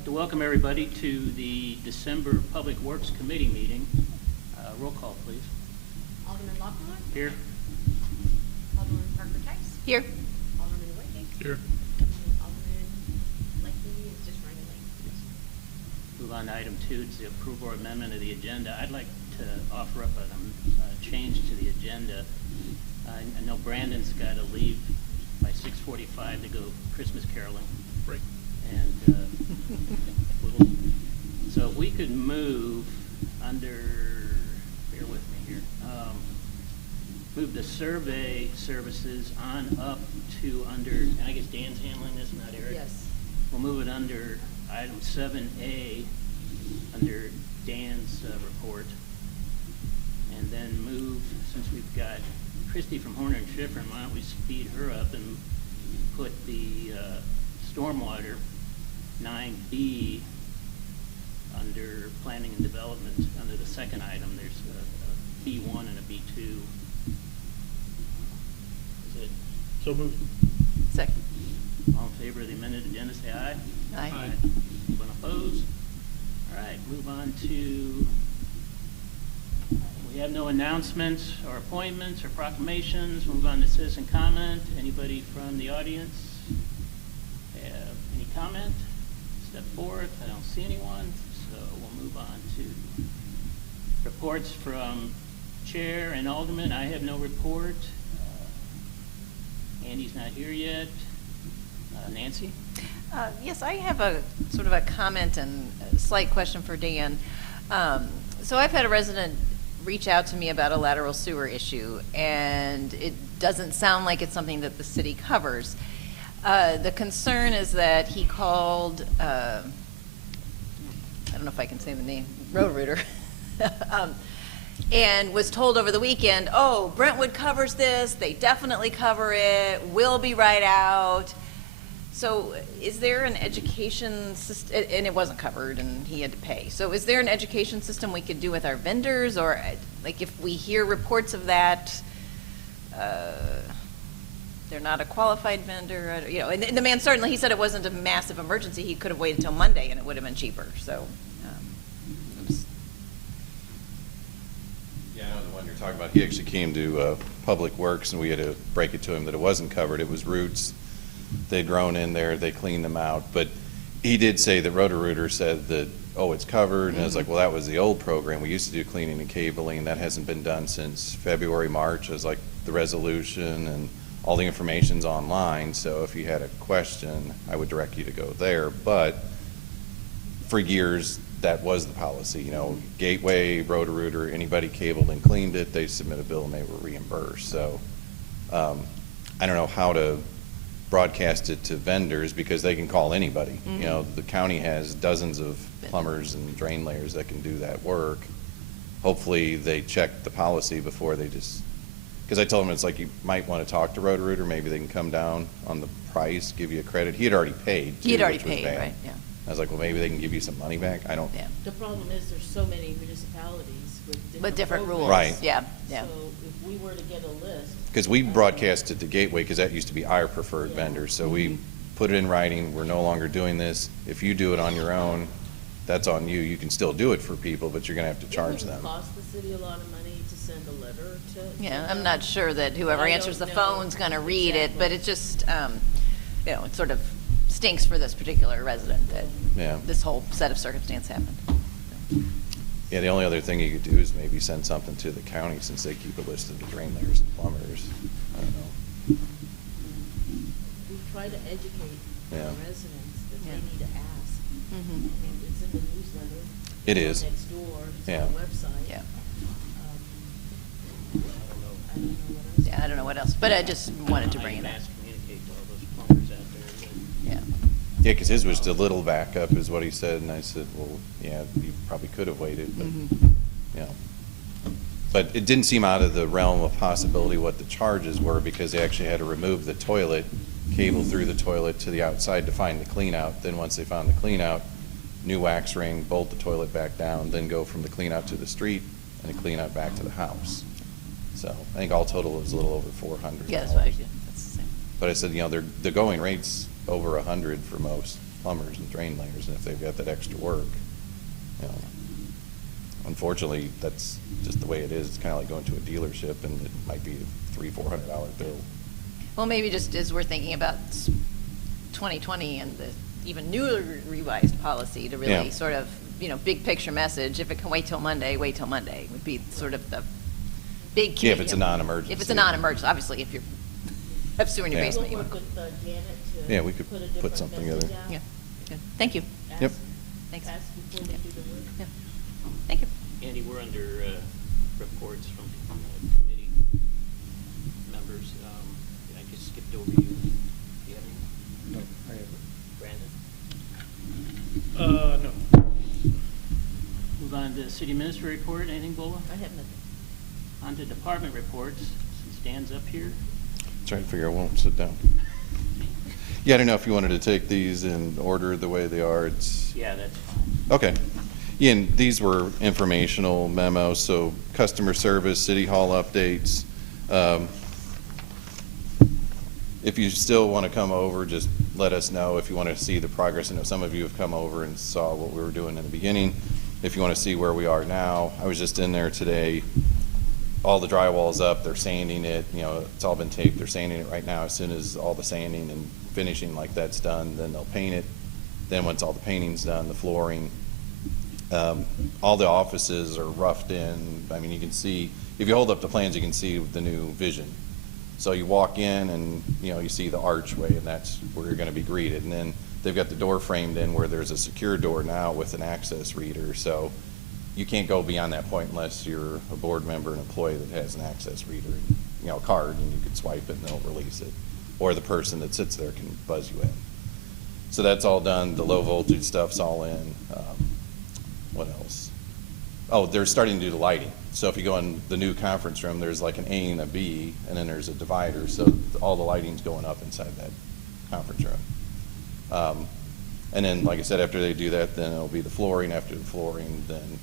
like to welcome everybody to the December Public Works Committee meeting. Roll call, please. Alderman Lockwood? Here. Alderman Parker-Tice? Here. Alderman Whitey? Here. Alderman Lakey is just running late. Yes. Move on to item 2. It's the approval or amendment of the agenda. I'd like to offer up a change to the agenda. I know Brandon's got to leave by 6:45 to go Christmas caroling. Right. And so if we could move under, bear with me here, move the survey services on up to under, and I guess Dan's handling this, not Eric? Yes. We'll move it under item 7A, under Dan's report. And then move, since we've got Christy from Horner and Schifrin, why don't we speed her up and put the stormwater 9B under planning and development, under the second item. There's a B1 and a B2. Is it? So moved. Second. All in favor of the amended agenda, say aye. Aye. Aye. Anyone opposed? All right, move on to, we have no announcements or appointments or proclamations. Move on to citizen comment. Anybody from the audience have any comment? Step forth. I don't see anyone, so we'll move on to reports from chair and alderman. I have no report. Andy's not here yet. Nancy? Yes, I have a sort of a comment and a slight question for Dan. So I've had a resident reach out to me about a lateral sewer issue, and it doesn't sound like it's something that the city covers. The concern is that he called, I don't know if I can say the name, Roto-Rooter, and was told over the weekend, oh, Brentwood covers this, they definitely cover it, we'll be right out. So is there an education system, and it wasn't covered and he had to pay. So is there an education system we could do with our vendors, or like if we hear reports of that, they're not a qualified vendor, you know, and the man certainly, he said it wasn't a massive emergency. He could have waited till Monday and it would have been cheaper. So, Yeah, I know the one you're talking about. He actually came to Public Works and we had to break it to him that it wasn't covered. It was roots. They'd grown in there, they cleaned them out. But he did say that Roto-Rooter said that, oh, it's covered. And I was like, well, that was the old program. We used to do cleaning and cabling, and that hasn't been done since February, March. It was like the resolution and all the information's online. So if you had a question, I would direct you to go there. But for years, that was the policy. You know, Gateway, Roto-Rooter, anybody cabled and cleaned it, they submit a bill and they were reimbursed. So I don't know how to broadcast it to vendors because they can call anybody. Mm-hmm. You know, the county has dozens of plumbers and drain layers that can do that work. Hopefully they check the policy before they just, because I told him it's like you might want to talk to Roto-Rooter, maybe they can come down on the price, give you a credrit. He had already paid. he had already which was paid, bad. right, yeah. I was like, well, maybe they can give you some money back. I don't. Yeah. The problem is there's so many municipalities With different rules. Right. Yeah, yeah. So if we were to get a list. Because we broadcast it to Gateway because that used to be our preferred vendor. So we put it in writing, we're no longer doing this. If you do it on your own, that's on you. You can still do it for people, but you're going to have to charge them. It wouldn't cost the city a lot of money to send a letter to. Yeah, them. I'm not sure that whoever I answers the don't know. phone's going to read it, Exactly. but it just, you know, it sort of stinks for this particular resident that Yeah. this whole set of circumstance happened. Yeah, the only other thing you could do is maybe send something to the county since they keep a list of the drain layers and plumbers. I don't know. We try to educate Yeah. our residents that Yeah. they need to ask. Mhm. And it's in the newsletter. It It's is. on Next door, it's Yeah. on the website. Yeah. I don't know what else. Yeah, I don't know what else, but I just wanted to bring it up. Mass communicate to all those plumbers out there. Yeah. Yeah, because his was a little backup is what he said. And I said, well, yeah, you probably could have waited, but, you know. But it didn't seem out of the realm of possibility what the charges were because they actually had to remove the toilet, cable through the toilet to the outside to find the clean out. Then once they found the clean out, new wax ring, bolt the toilet back down, then go from the clean out to the street and the clean out back to the house. So I think all total it was a little over $400. Yeah, that's what I did. That's the same. But I said, you know, the going rate's over 100 for most. plumbers and drain layers, and if they've got that extra work, you know, unfortunately, that's just the way it is. It's kind of like going to a dealership, and it might be a $300-400 bill. Well, maybe just as we're thinking about 2020 and the even newer revised policy to really Yeah. sort of, big picture message, if it can wait till Monday, wait till Monday, would be sort of the big key. Yeah, if it's a non-emergency. If it's a non-emergency, obviously, if you have sewer in your Yeah. basement. We'll you work would- with Janet to. Yeah, we could a put different something message together. out. Yeah, good. Thank you. Yep. Ask- Thanks. Ask before they do the work. Yeah. Thank you. Andy, we're under reports from committee members. I just skipped over you. Do you have any? No, I haven't. Brandon? No. Move on to city minister report. Anything, Bola? I have nothing. On to department reports, since Dan's up here. Trying to figure I won't sit down. Yeah, I don't know if you wanted to take these in order the way they are. It's Yeah, that's fine. okay. Yeah, and these were informational memos, so customer service, city hall updates. If you still want to come over, just let us know if you want to see the progress. I know some of you have come over and saw what we were doing in the beginning. If you want to see where we are now, I was just in there today. All the drywall's up, they're sanding it, it's all been taped, they're sanding it right now. As soon as all the sanding and finishing like that's done, then they'll paint it. Then once all the painting's done, the flooring, all the offices are roughed in. I mean, you can see, if you hold up the plans, you can see the new vision. So you walk in and, you see the archway, and that's where you're gonna be greeted. And then they've got the door framed in where there's a secure door now with an access reader. So you can't go beyond that point unless you're a board member, an employee that has an access reader, and, a card, and you can swipe it and they'll release it. Or the person that sits there can buzz you in. So that's all done. The low voltage stuff's all in. What else? Oh, they're starting to do the lighting. So if you go in the new conference room, there's like an A and a B, and then there's a divider. So all the lighting's going up inside that conference room. And then, like I said, after they do that, then it'll be the flooring. After the flooring, then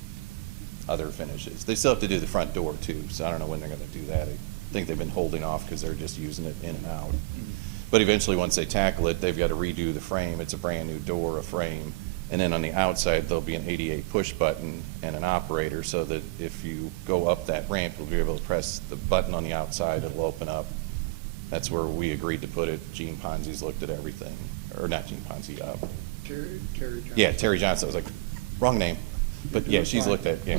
other finishes. They still have to do the front door too, so I don't know when they're gonna do that. I think they've been holding off because they're just using it in and out. But eventually, once they tackle it, they've got to redo the frame. It's a brand new door, a frame. And then on the outside, there'll be an 88 push button and an operator, so that if you go up that ramp, you'll be able to press the button on the outside, it'll open up. That's where we agreed to put it. Gene Ponzi's looked at everything, or not Gene Ponzi, Terry Johnson. yeah, Terry Johnson. I was like, wrong name. But yeah, she's looked at, yeah.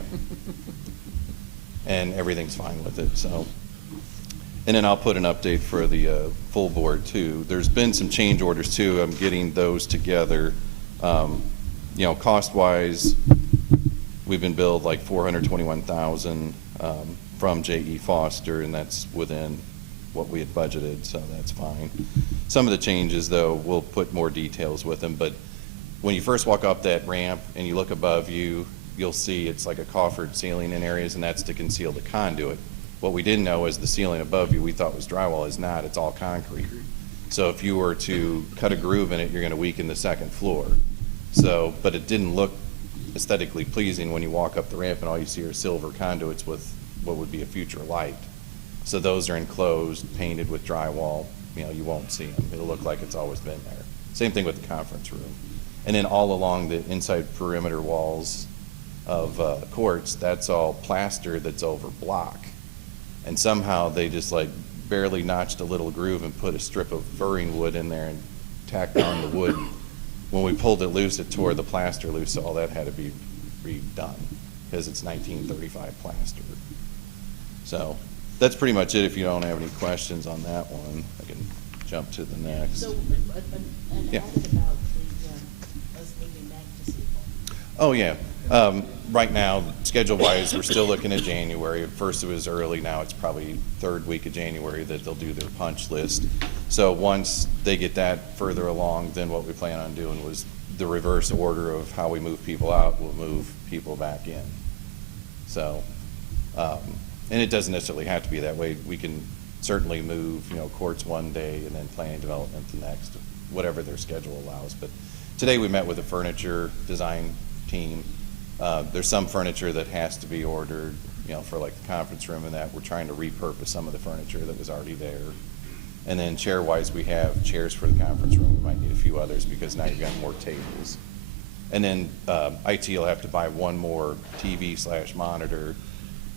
And everything's fine with it, so. And then I'll put an update for the full board too. There's been some change orders too. I'm getting those together. Cost-wise, we've been billed like $421,000 from J.E. Foster, and that's within what we had budgeted, so that's fine. Some of the changes, though, we'll put more details with them, but when you first walk up that ramp and you look above you, you'll see it's like a coffered ceiling in areas, and that's to conceal the conduit. What we didn't know is the ceiling above you we thought was drywall is not, it's all concrete. So if you were to cut a groove in it, you're gonna weaken the second floor. So, but it didn't look aesthetically pleasing when you walk up the ramp and all you see are silver conduits with what would be a future light. So those are enclosed, painted with drywall, you won't see them. It'll look like it's always been there. Same thing with the conference room. And then all along the inside perimeter walls of courts, that's all plaster that's over block. And somehow they just like barely notched a little groove and put a strip of furring wood in there and tacked on the wood. When we pulled it loose, it tore the plaster loose, so all that had to be redone because it's 1935 plaster. So that's pretty much it. If you don't have any questions on that one, I can jump to the next. So, and Yeah. added about us moving back to City Hall. Oh, yeah. Right now, schedule-wise, we're still looking at January. At first it was early, now it's probably third week of January that they'll do their punch list. So once they get that further along, then what we plan on doing was the reverse order of how we move people out, we'll move people back in. So, and it doesn't necessarily have to be that way. We can certainly move, courts one day and then planning development the next, whatever their schedule allows. But today we met with a furniture design team. There's some furniture that has to be ordered, for like the conference room and that. We're trying to repurpose some of the furniture that was already there. And then chair-wise, we have chairs for the conference room. We might need a few others because now you've got more tables. And then IT will have to buy one more TV/monitor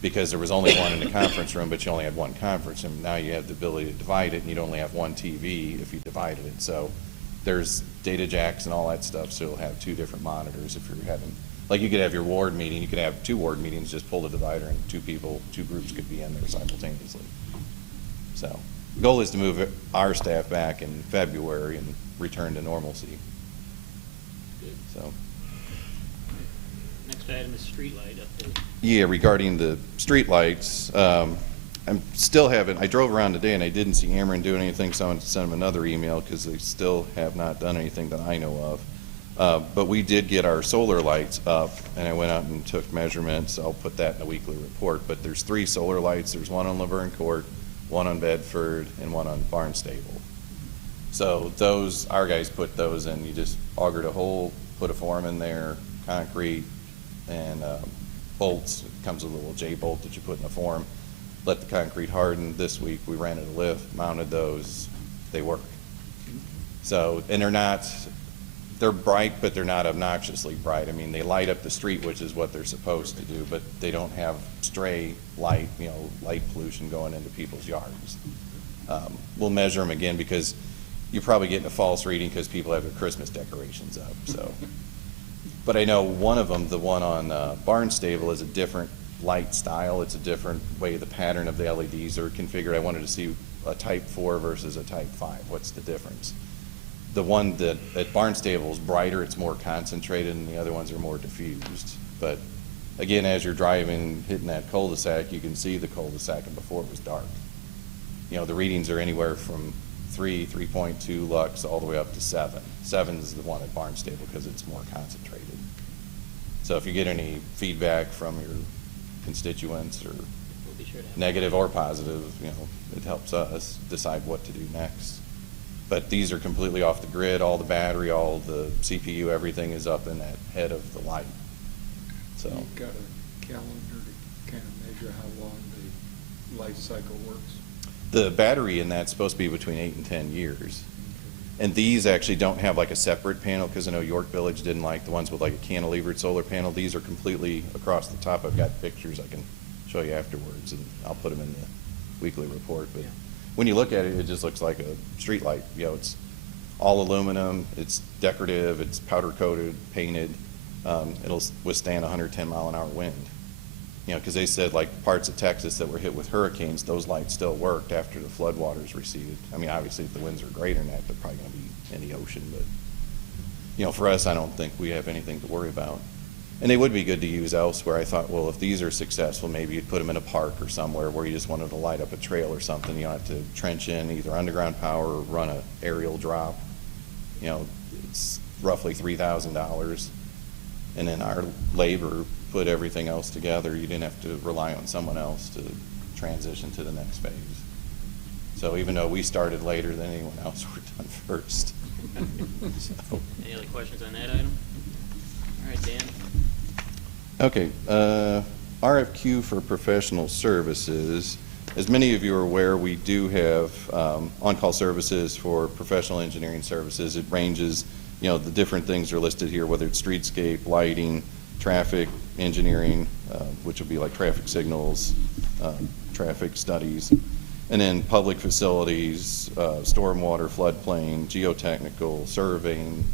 because there was only one in the conference room, but you only had one conference room. Now you have the ability to divide it, and you'd only have one TV if you divided it. So there's data jacks and all that stuff, so you'll have two different monitors if you're having, like you could have your ward meeting, you could have two ward meetings, just pull the divider and two groups could be in there simultaneously. So the goal is to move our staff back in February and return to normalcy. Good. So. Next item is streetlight update. Yeah, regarding the streetlights, I drove around today and I didn't see Ameren doing anything, so I'm going to send them another email because they still have not done anything that I know of. But we did get our solar lights up, and I went out and took measurements. I'll put that in the weekly report. But there's 3 solar lights. There's one on Laverne Court, one on Bedford, and one on Barnstable. So those, our guys put those in. You just augured a hole, put a form in there, concrete, and bolts. It comes with a little J-bolt that you put in the form. Let the concrete harden. This week we rented a lift, mounted those. They work. So, and they're bright, but they're not obnoxiously bright. I mean, they light up the street, which is what they're supposed to do, but they don't have stray light, light pollution going into people's yards. We'll measure them again because you're probably getting a false reading because people have their Christmas decorations up. So, but I know one of them, the one on Barnstable, is a different light style. It's a different way the pattern of the LEDs are configured. I wanted to see a type 4 versus a type 5. What's the difference? The one that at Barnstable is brighter, it's more concentrated, and the other ones are more diffused. But again, as you're driving, hitting that cul-de-sac, you can see the cul-de-sac, and before it was dark. The readings are anywhere from 3.2 lux all the way up to 7. 7 is the one at Barnstable because it's more concentrated. So if you get any feedback from your constituents, or We'll be sure to have negative or positive, it helps us decide what to do next. But these are completely off the grid. All the battery, all the CPU, everything is up in that head of the light. So You've got a calendar to kind of measure how long the life cycle works. the battery in that's supposed to be between 8 and 10 years. And these actually don't have like a separate panel, because I know York Village didn't like the ones with like a cantilevered solar panel. These are completely across the top. I've got pictures I can show you afterwards, and I'll put them in the weekly report. But when you look at it, it just looks like a street light. It's all aluminum, it's decorative, it's powder coated, painted. It'll withstand 110 mile an hour wind. Because they said like parts of Texas that were hit with hurricanes, those lights still worked after the floodwaters receded. I mean, obviously if the winds are greater than that, they're probably going to be in the ocean. But, for us, I don't think we have anything to worry about. And they would be good to use elsewhere. I thought, well, if these are successful, maybe you'd put them in a park or somewhere where you just wanted to light up a trail or something. You don't have to trench in either underground power or run an aerial drop. It's roughly $3,000. And then our labor put everything else together. You didn't have to rely on someone else to transition to the next phase. So even though we started later than anyone else, we're done first. So. Any other questions on that item? All right, Dan. Okay, RFQ for professional services. As many of you are aware, we do have on-call services for professional engineering services. It ranges, the different things are listed here, whether it's streetscape, lighting, traffic engineering, which will be like traffic signals, traffic studies, and then public facilities, stormwater, floodplain, geotechnical, surveying,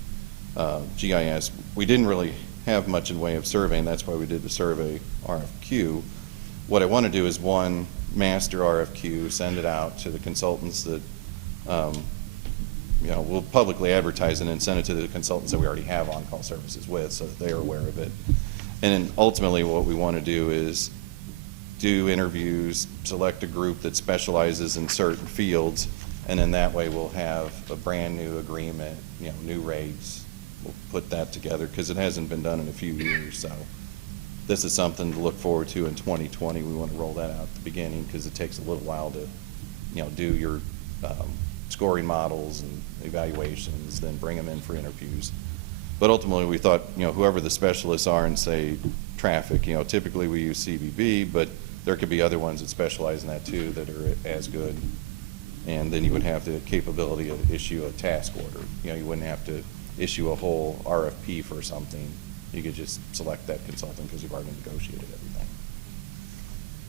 GIS. We didn't really have much in way of surveying. That's why we did the survey RFQ. What I want to do is one master RFQ, send it out to the consultants that we'll publicly advertise and then send it to the consultants that we already have on-call services with, so that they're aware of it. And then ultimately what we want to do is do interviews, select a group that specializes in certain fields, and then that way we'll have a brand new agreement, new rates. We'll put that together because it hasn't been done in a few years. So this is something to look forward to in 2020. We want to roll that out at the beginning because it takes a little while to, do your scoring models and evaluations, then bring them in for interviews. But ultimately we thought, whoever the specialists are in, say, traffic, typically we use CBB, but there could be other ones that specialize in that too that are as good. And then you would have the capability to issue a task order. You know, you wouldn't have to issue a whole RFP for something. You could just select that consultant because you've already negotiated everything.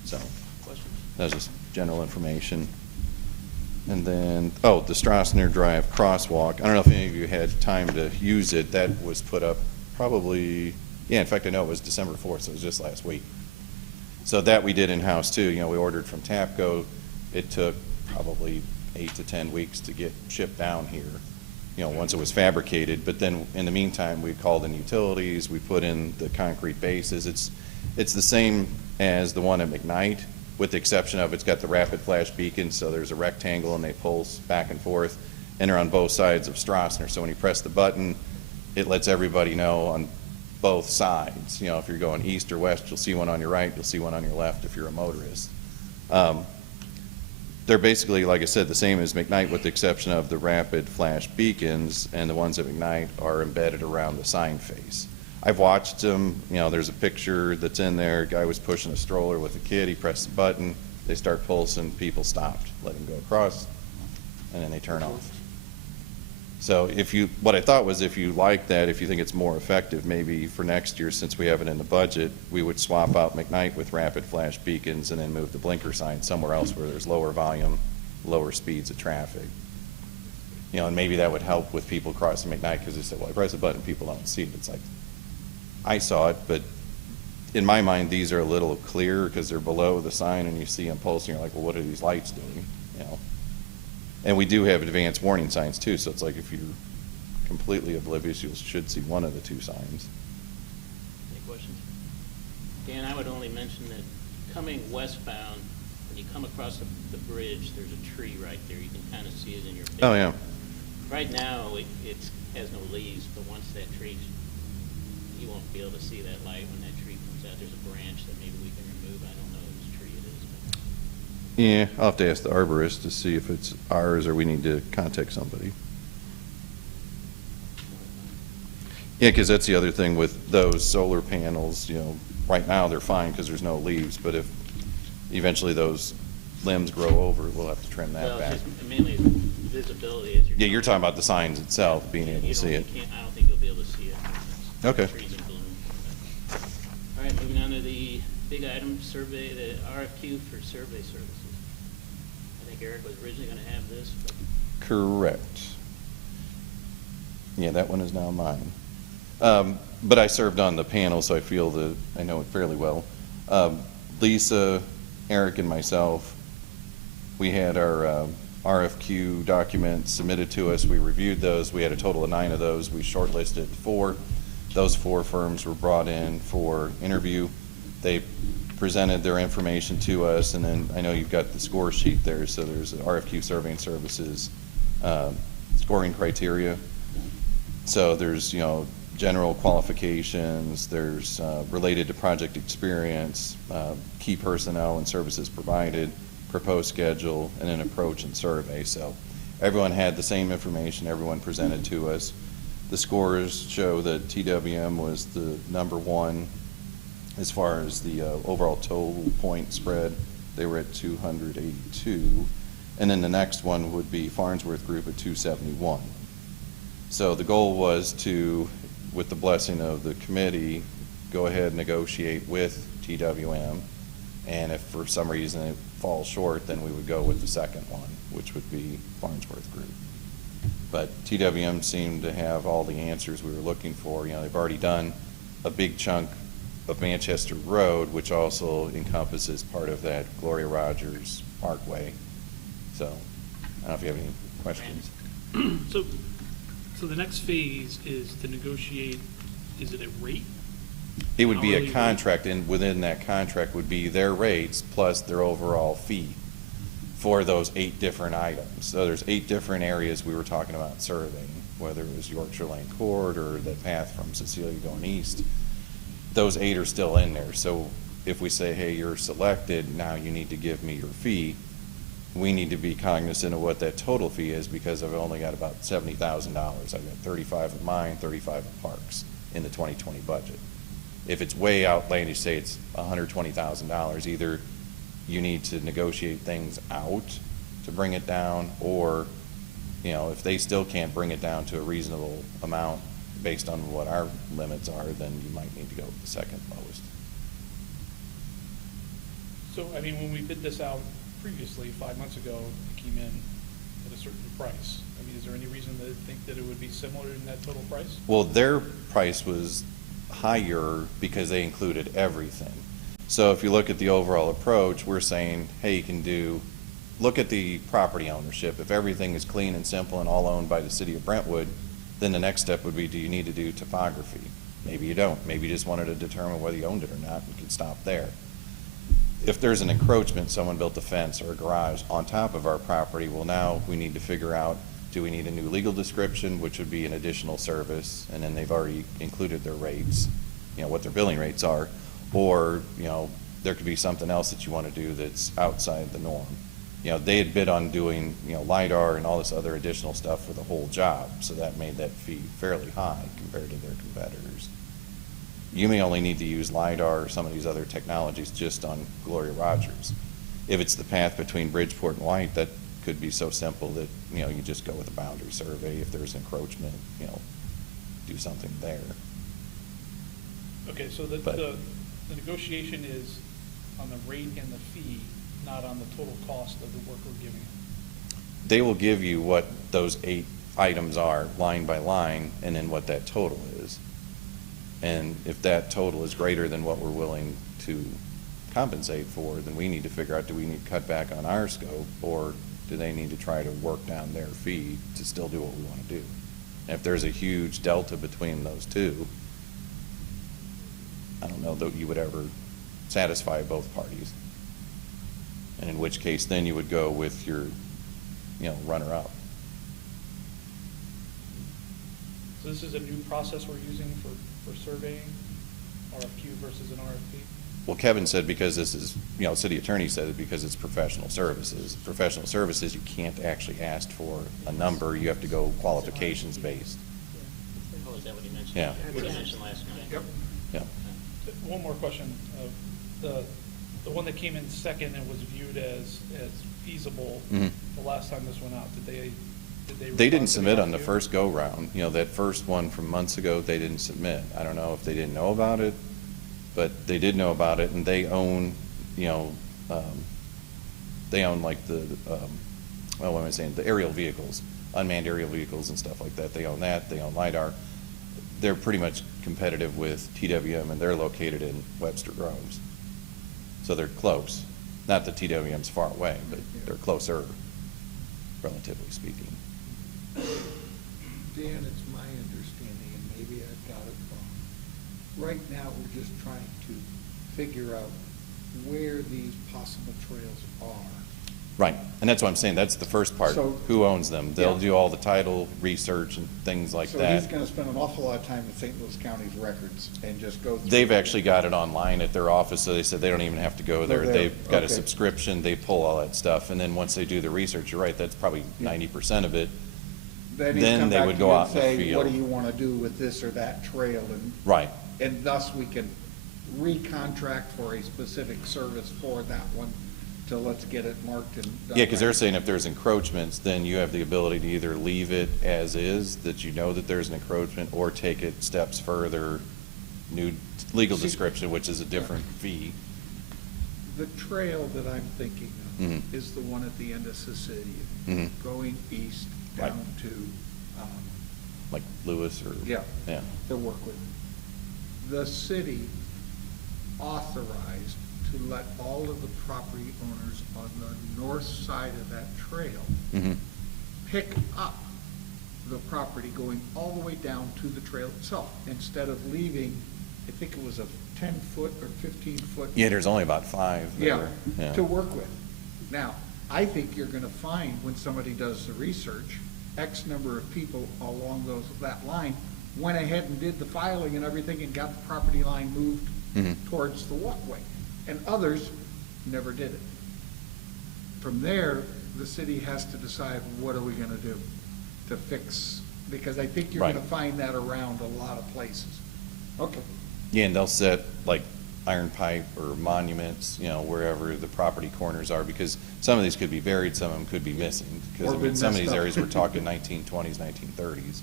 So, Questions? that's just general information. And then, oh, the Strassner Drive crosswalk. I don't know if any of you had time to use it. That was put up probably, yeah, in fact, I know it was December 4th, so it was just last week. So that we did in-house too. You know, we ordered from TAPCO. It took probably 8 to 10 weeks to get shipped down here, you know, once it was fabricated. But then in the meantime, we called in utilities, we put in the concrete bases. It's the same as the one at McKnight, with the exception of it's got the rapid flash beacon, so there's a rectangle and they pulse back and forth, and they're on both sides of Strassner. So when you press the button, it lets everybody know on both sides. You know, if you're going east or west, you'll see one on your right, you'll see one on your left if you're a motorist. They're basically, like I said, the same as McKnight with the exception of the rapid flash beacons, and the ones at McKnight are embedded around the sign face. I've watched them, you know, there's a picture that's in there, a guy was pushing a stroller with a kid, he pressed the button, they start pulsing, people stopped, let him go across, and then they turn off. So what I thought was if you like that, if you think it's more effective, maybe for next year, since we have it in the budget, we would swap out McKnight with rapid flash beacons and then move the blinker sign somewhere else where there's lower volume, lower speeds of traffic. You know, and maybe that would help with people crossing McKnight, because they said, well, I press a button, people don't see it. It's like, I saw it, but in my mind, these are a little clearer because they're below the sign and you see them pulsing. You're like, well, what are these lights doing? You know. And we do have advanced warning signs too, so it's like if you're completely oblivious, you should see one of the two signs. Any questions? Dan, I would only mention that coming westbound, when you come across the bridge, there's a tree right there. You can kind of see it in your picture. Oh, yeah. Right now, it has no leaves, but once that tree, you won't be able to see that light when that tree comes out. There's a branch that maybe we can remove. I don't know whose tree it is. But Yeah, I'll have to ask the arborist to see if it's ours or we need to contact somebody. Yeah, because that's the other thing with those solar panels, you know, right now they're fine because there's no leaves, but if eventually those limbs grow over, we'll have to trim that well, back. it's just mainly visibility. As Yeah, you're talking about the signs itself, being able to see it. I don't think you'll be able to see it. Okay. Trees in bloom. All right, moving on to the big item survey, the RFQ for survey services. I think Eric was originally going to have this, but Correct. Yeah, that one is now mine. But I served on the panel, so I know it fairly well. Lisa, Eric, and myself, we had our RFQ documents submitted to us. We reviewed those. We had a total of 9 of those. We shortlisted 4. Those 4 firms were brought in for interview. They presented their information to us, and then I know you've got the score sheet there, so there's an RFQ surveying services scoring criteria. So there's, you know, general qualifications, there's related to project experience, key personnel and services provided, proposed schedule, and an approach and survey. So everyone had the same information, everyone presented to us. The scores show that TWM was the #1 as far as the overall total point spread. They were at 282. And then the next one would be Farnsworth Group at 271. So the goal was to, with the blessing of the committee, go ahead and negotiate with TWM. And if for some reason it falls short, then we would go with the second one, which would be Farnsworth Group. But TWM seemed to have all the answers we were looking for. You know, they've already done a big chunk of Manchester Road, which also encompasses part of that Gloria Rogers Parkway. So I don't know if you have any questions. So the next phase is to negotiate, is it a rate? It would be Hourly a rate? contract, and within that contract would be their rates plus their overall fee for those 8 different items. So there's 8 different areas we were talking about surveying, whether it was Yorkshire Lane Court or the path from Cecilia going east. Those 8 are still in there. So if we say, hey, you're selected, now you need to give me your fee, we need to be cognizant of what that total fee is, because I've only got about $70,000. I've got 35 of mine, 35 of Parks in the 2020 budget. If it's way outlandish, say it's $120,000, either you need to negotiate things out to bring it down, or, you know, if they still can't bring it down to a reasonable amount based on what our limits are, then you might need to go with the second lowest. So, I mean, when we bid this out previously, 5 months ago, it came in at a certain price. I mean, is there any reason to think that it would be similar in that total price? Well, their price was higher because they included everything. So if you look at the overall approach, we're saying, hey, you can look at the property ownership. If everything is clean and simple and all owned by the city of Brentwood, then the next step would be, do you need to do topography? Maybe you don't. Maybe you just wanted to determine whether you owned it or not and could stop there. If there's an encroachment, someone built a fence or a garage on top of our property, well, now we need to figure out, do we need a new legal description, which would be an additional service, and then they've already included their rates, you know, what their billing rates are, or, you know, there could be something else that you want to do that's outside the norm. You know, they had bid on doing, you know, LiDAR and all this other additional stuff for the whole job, so that made that fee fairly high compared to their competitors. You may only need to use LiDAR or some of these other technologies just on Gloria Rogers. If it's the path between Bridgeport and White, that could be so simple that, you know, you just go with a boundary survey. If there's encroachment, you know, do something there. Okay, so the negotiation is on the rate and the fee, not on the total cost of the work we're giving them. They will give you what those 8 items are, line by line, and then what that total is. And if that total is greater than what we're willing to compensate for, then we need to figure out, do we need to cut back on our scope, or do they need to try to work down their fee to still do what we want to do? And if there's a huge delta between those two, I don't know that you would ever satisfy both parties. And in which case, then you would go with your, you know, runner-up. So this is a new process we're using for surveying, RFQ versus an RFP? Well, Kevin said because this is, you know, city attorney said it because it's professional services. Professional services, you can't actually ask for a number. You have to go qualifications based. Oh, is that what he mentioned? Yeah. What he mentioned last night? Yep. Yeah. One more question. The one that came in second and was viewed as feasible Mhm. the last time this went out, did they They didn't respond to submit on the RFQ? first go-round. You know, that first one from months ago, they didn't submit. I don't know if they didn't know about it, but they did know about it, and they own, you know, they own like the, well, what am I saying, the aerial vehicles, unmanned aerial vehicles and stuff like that. They own that, they own LiDAR. They're pretty much competitive with TWM, and they're located in Webster Groves. So they're close. Not that TWM's far away, but they're closer, relatively speaking. Dan, it's my understanding, and maybe I've got it wrong. Right now, we're just trying to figure out where these possible trails are. Right, and that's what I'm saying, that's the first part. So- Who owns them? They'll Yeah. do all the title research and things like So that. he's gonna spend an awful lot of time in St. Louis County's records and just go through. They've actually got it online at their office, so they said they don't even have to go there. there, They've got a okay. subscription, they pull all that stuff, and then once they do the research, you're right, that's probably Yeah. 90% of it. Then he'd then come they back would to go you out and in the say, what do field. you wanna do with this or that trail? Right, And thus, we can recontract for a specific service for that one, to let's get it marked and done. yeah, because they're right. saying if there's encroachments, then you have the ability to either leave it as is, that you know that there's an encroachment, or take it steps further, new legal See- description, which is a different fee. The trail that I'm thinking Mhm. of is the one at the end of Cecilia, Mhm. going east Right. down to, Like Lewis or? yeah, Yeah. to work with. The city authorized to let all of the property owners on the north side of that trail Mm-hmm. pick up the property going all the way down to the trail itself, instead of leaving, I think it was a 10-foot or 15-foot. Yeah, there's only about 5 Yeah, there. to work with. Now, I think you're gonna find when somebody does the research, X number of people along that line went ahead and did the filing and everything and got the property line moved Mhm. towards the walkway. And others never did it. From there, the city has to decide, what are we gonna do to fix, because I think you're gonna Right. find that around a lot of places. Okay. Yeah, and they'll set, like, iron pipe or monuments, wherever the property corners are, because some of these could be buried, some of them could be missing. Because, Or been some of messed these up. areas, we're talking 1920s, 1930s.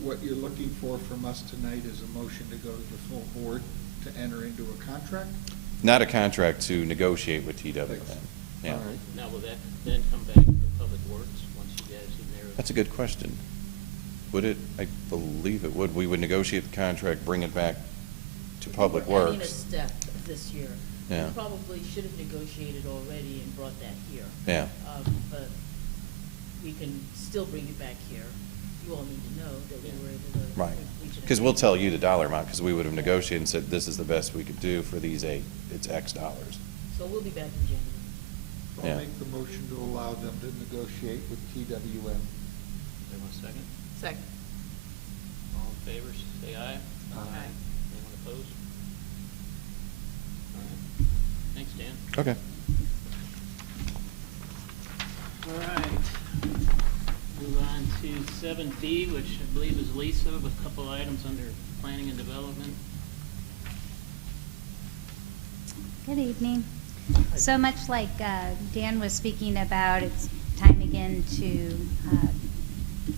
What you're looking for from us tonight is a motion to go to the full board to enter into a contract? Not a contract, to negotiate with TWM. Thanks. Yeah. All right. Now, will that then come back to Public Works once you guys have narrowed? That's a good question. Would it? I believe it would. We would negotiate the contract, bring it back to Public We're adding a Works. step this year. Yeah. We probably should have negotiated already and brought that here. Yeah. But we can still bring it back here. You all need to know that we were able to. Right. reach an Because we'll agreement. tell you the dollar amount, because we would have negotiated and said, this is the best we could do for these 8. It's X dollars. So we'll be back in January. I'll Yeah. make the motion to allow them to negotiate with TWM. Anyone second? Second. All in favor, say aye. Aye. Anyone opposed? All right. Thanks, Dan. Okay. All right. Move on to 7B, which I believe is Lisa, with a couple items under planning and development. Good evening. So much like Dan was speaking about, it's time again to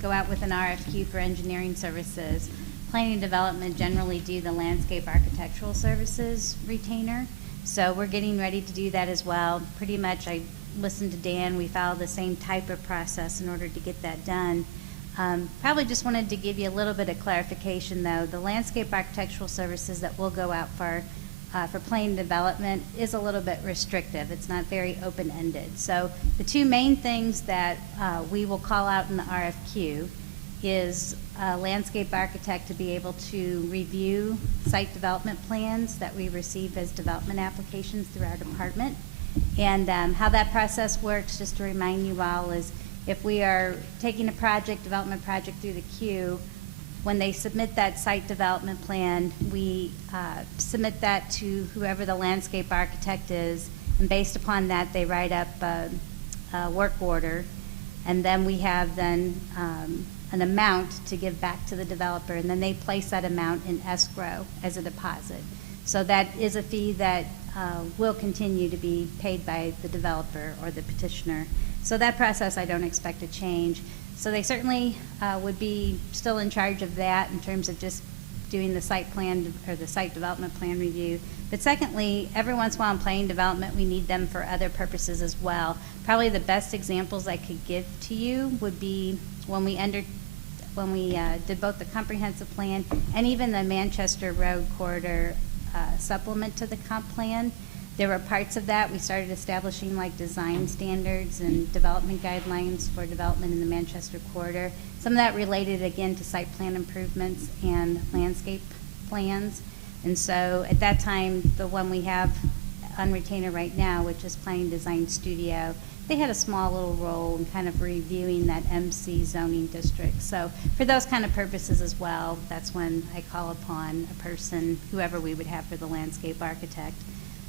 go out with an RFQ for engineering services. Planning and development generally do the landscape architectural services retainer. So we're getting ready to do that as well. Pretty much, I listened to Dan, we follow the same type of process in order to get that done. Probably just wanted to give you a little bit of clarification though. The landscape architectural services that we'll go out for planning development is a little bit restrictive. It's not very open-ended. So the two main things that we will call out in the RFQ is a landscape architect to be able to review site development plans that we receive as development applications through our department. And how that process works, just to remind you all, is if we are taking a project, development project through the queue, when they submit that site development plan, we submit that to whoever the landscape architect is, and based upon that, they write up a work order, and then we have then an amount to give back to the developer, and then they place that amount in escrow as a deposit. So that is a fee that will continue to be paid by the developer or the petitioner. So that process I don't expect to change. So they certainly would be still in charge of that in terms of just doing the site plan or the site development plan review. But secondly, every once in a while in planning development, we need them for other purposes as well. Probably the best examples I could give to you would be when we did both the comprehensive plan and even the Manchester Road Corridor supplement to the comp plan. There were parts of that. We started establishing like design standards and development guidelines for development in the Manchester corridor. Some of that related again to site plan improvements and landscape plans. And so at that time, the one we have on retainer right now, which is Planning Design Studio, they had a small little role in kind of reviewing that MC zoning district. So for those kind of purposes as well, that's when I call upon a person, whoever we would have for the landscape architect.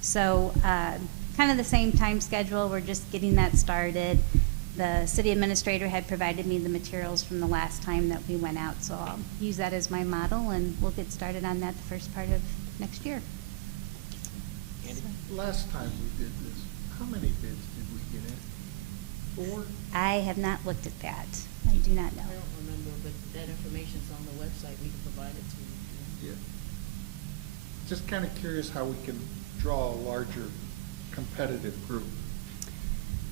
So kind of the same time schedule, we're just getting that started. The city administrator had provided me the materials from the last time that we went out, so I'll use that as my model, and we'll get started on that the first part of next year. Andy? Last time we did this, how many bids did we get in? 4? I have not looked at that. I do not know. I don't remember, but that information's on the website. We can provide it to you. Yeah. Just kind of curious how we can draw a larger competitive group.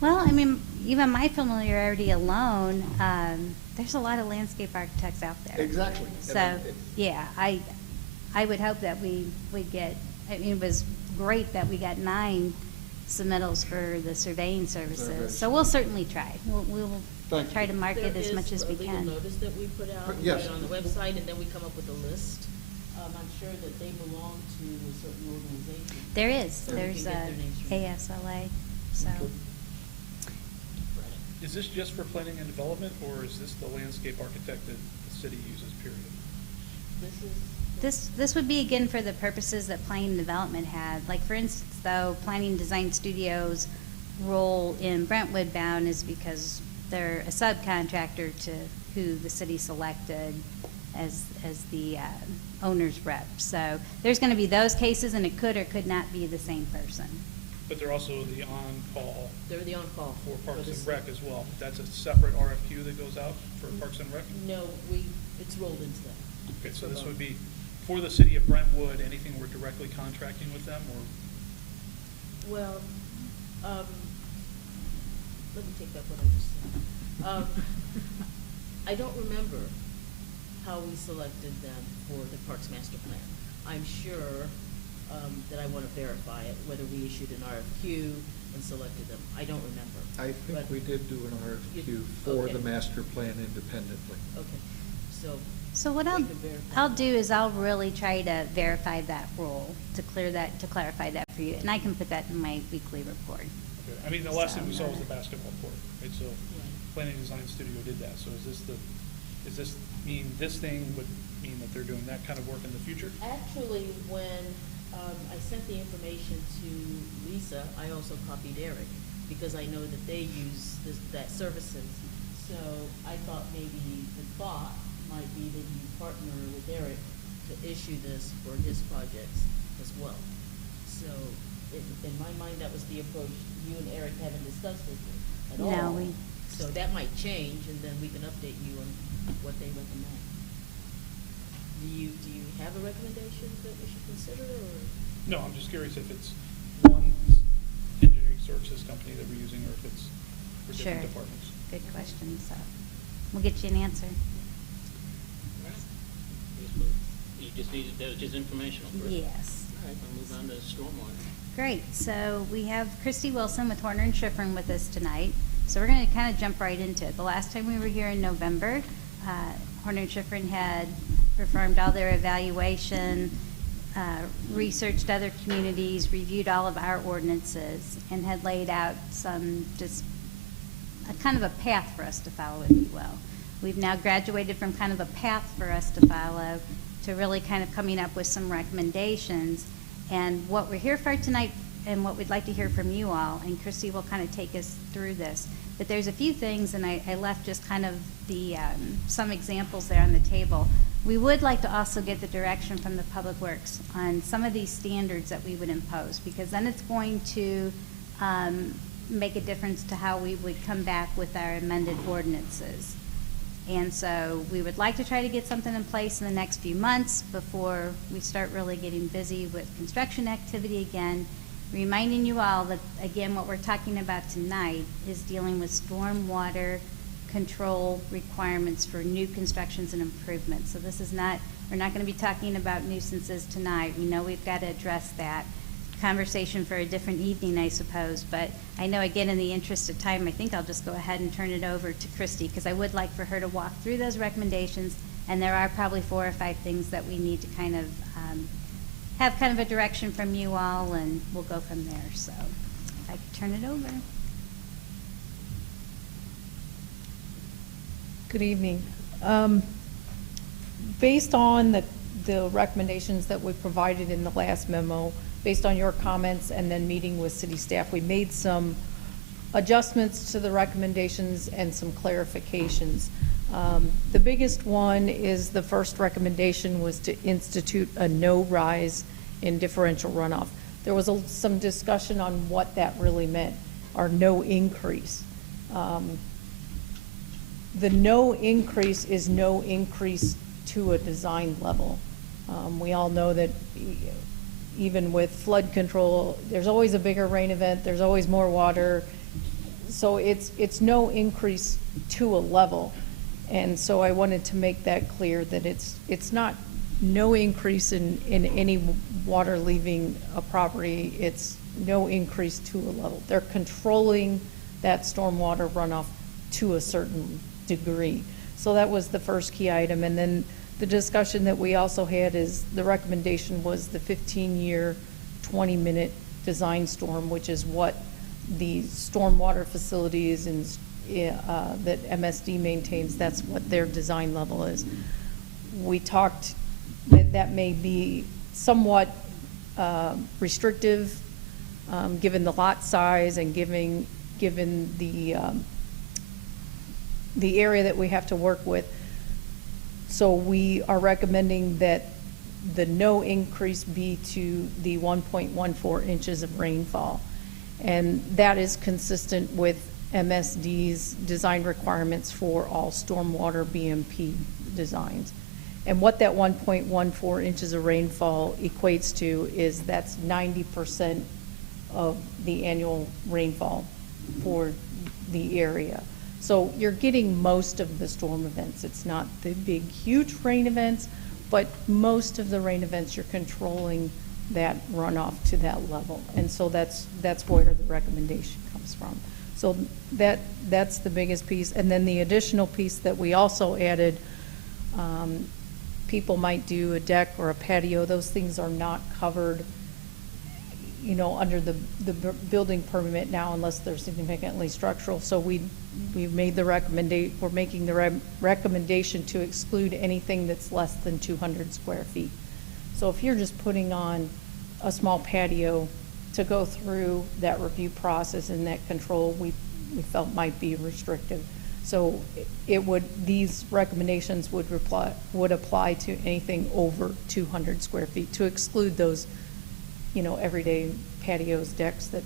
Well, I mean, even my familiarity alone, there's a lot of landscape architects out there. Exactly. So, yeah, I would hope that we would get, I mean, it was great that we got 9 submittals for the surveying services. So we'll certainly try. We'll Thank try you. to market as much as we There is a can. legal notice that we put out, Yes. right on the website, and then we come up with a list. I'm sure that they belong to a certain organization. There is. So we There's can get their names from there. ASLA, so. Is this just for planning and development, or is this the landscape architect that the city uses, period? This is. This would be again for the purposes that planning and development had. Like for instance, though, Planning Design Studios' role in Brentwood bound is because they're a subcontractor to who the city selected. as the owner's rep. So there's going to be those cases, and it could or could not be the same person. But they're also the on-call They're the on-call. for Parks the and city. Rec as well. That's a separate RFQ that goes out for Parks and Rec? No, it's rolled into that. Okay, so this would be for the city of Brentwood, anything we're directly contracting with them, or? Well, let me take back what I just said. I don't remember how we selected them for the Parks Master Plan. I'm sure that I want to verify it, whether we issued an RFQ and selected them. I don't remember. I think But- we did do an RFQ You- for okay. the master plan independently. Okay, So what we I'll, can verify I'll that. do is I'll really try to verify that rule, to clarify that for you, and I can put that in my weekly report. Okay. I mean, the last thing we saw was the So, basketball court, right? So Right. Planning Design Studio did that. So does this mean this thing would mean that they're doing that kind of work in the future? Actually, when I sent the information to Lisa, I also copied Eric, because I know that they use that services. So I thought maybe the thought might be that you partner with Eric to issue this for his projects as well. So in my mind, that was the approach. You and Eric haven't discussed it at all. No, we- So that might change, and then we can update you on what they recommend. Do you have a recommendation that we should consider, or? No, I'm just curious if it's one engineering services company that we're using, or if it's for different Sure. departments. Good question, so we'll get you an answer. All right. You just needed, that was just informational, correct? Yes. All right, we'll move on to stormwater. Great, so we have Christy Wilson with Horner and Schifrin with us tonight. So we're going to kind of jump right into it. The last time we were here in November, Horner and Schifrin had performed all their evaluation, researched other communities, reviewed all of our ordinances, and had laid out some just a kind of a path for us to follow, if you will. We've now graduated from kind of a path for us to follow to really kind of coming up with some recommendations. And what we're here for tonight and what we'd like to hear from you all, and Christy will kind of take us through this. But there's a few things, and I left just kind of the some examples there on the table. We would like to also get the direction from the Public Works on some of these standards that we would impose, because then it's going to make a difference to how we would come back with our amended ordinances. And so we would like to try to get something in place in the next few months before we start really getting busy with construction activity again. Reminding you all that, again, what we're talking about tonight is dealing with stormwater control requirements for new constructions and improvements. So this is not, we're not going to be talking about nuisances tonight. We know we've got to address that. Conversation for a different evening, I suppose. But I know, again, in the interest of time, I think I'll just go ahead and turn it over to Christy, because I would like for her to walk through those recommendations. And there are probably 4 or 5 things that we need to kind of have kind of a direction from you all, and we'll go from there. So if I could turn it over. Good evening. Based on the recommendations that we provided in the last memo, based on your comments and then meeting with city staff, we made some adjustments to the recommendations and some clarifications. The biggest one is the first recommendation was to institute a no rise in differential runoff. There was some discussion on what that really meant, or no increase. The no increase is no increase to a design level. We all know that even with flood control, there's always a bigger rain event, there's always more water. So it's no increase to a level. And so I wanted to make that clear, that it's not no increase in any water leaving a property, it's no increase to a level. They're controlling that stormwater runoff to a certain degree. So that was the first key item. And then the discussion that we also had is, the recommendation was the 15-year, 20-minute design storm, which is what the stormwater facilities and that MSD maintains, that's what their design level is. We talked that may be somewhat restrictive, given the lot size and given the area that we have to work with. So we are recommending that the no increase be to the 1.14 inches of rainfall. And that is consistent with MSD's design requirements for all stormwater BMP designs. And what that 1.14 inches of rainfall equates to is that's 90% of the annual rainfall for the area. So you're getting most of the storm events. It's not the big, huge rain events, but most of the rain events, you're controlling that runoff to that level. And so that's where the recommendation comes from. So that's the biggest piece. And then the additional piece that we also added, people might do a deck or a patio. Those things are not covered, you know, under the building permit now unless they're significantly structural. So we've made the we're making the recommendation to exclude anything that's less than 200 square feet. So if you're just putting on a small patio to go through that review process and that control, we felt might be restrictive. So these recommendations would apply to anything over 200 square feet to exclude those, you know, everyday patios, decks that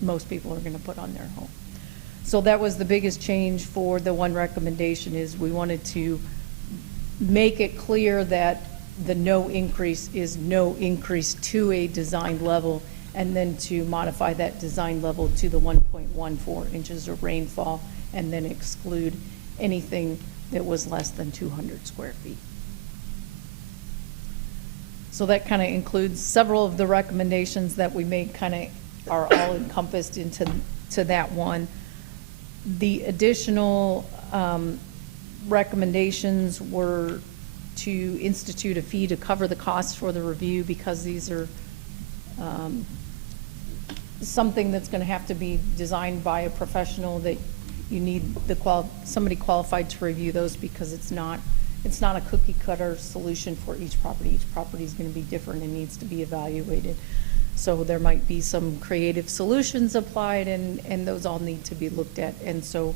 most people are going to put on their home. So that was the biggest change for the one recommendation, is we wanted to make it clear that the no increase is no increase to a design level, and then to modify that design level to the 1.14 inches of rainfall, and then exclude anything that was less than 200 square feet. So that kind of includes several of the recommendations that we made, kind of are all encompassed into that one. The additional recommendations were to institute a fee to cover the costs for the review, because these are something that's going to have to be designed by a professional, that you need somebody qualified to review those, because it's not a cookie cutter solution for each property. Each property is going to be different and needs to be evaluated. So there might be some creative solutions applied, and those all need to be looked at. And so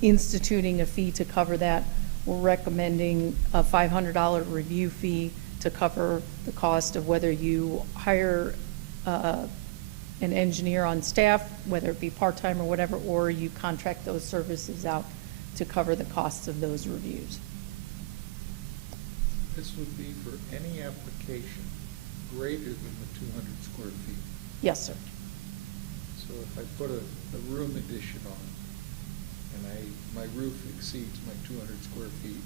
instituting a fee to cover that, we're recommending a $500 review fee to cover the cost of whether you hire an engineer on staff, whether it be part-time or whatever, or you contract those services out to cover the costs of those reviews. This would be for any application greater than the 200 square feet. Yes, sir. So if I put a room addition on, and my roof exceeds my 200 square feet,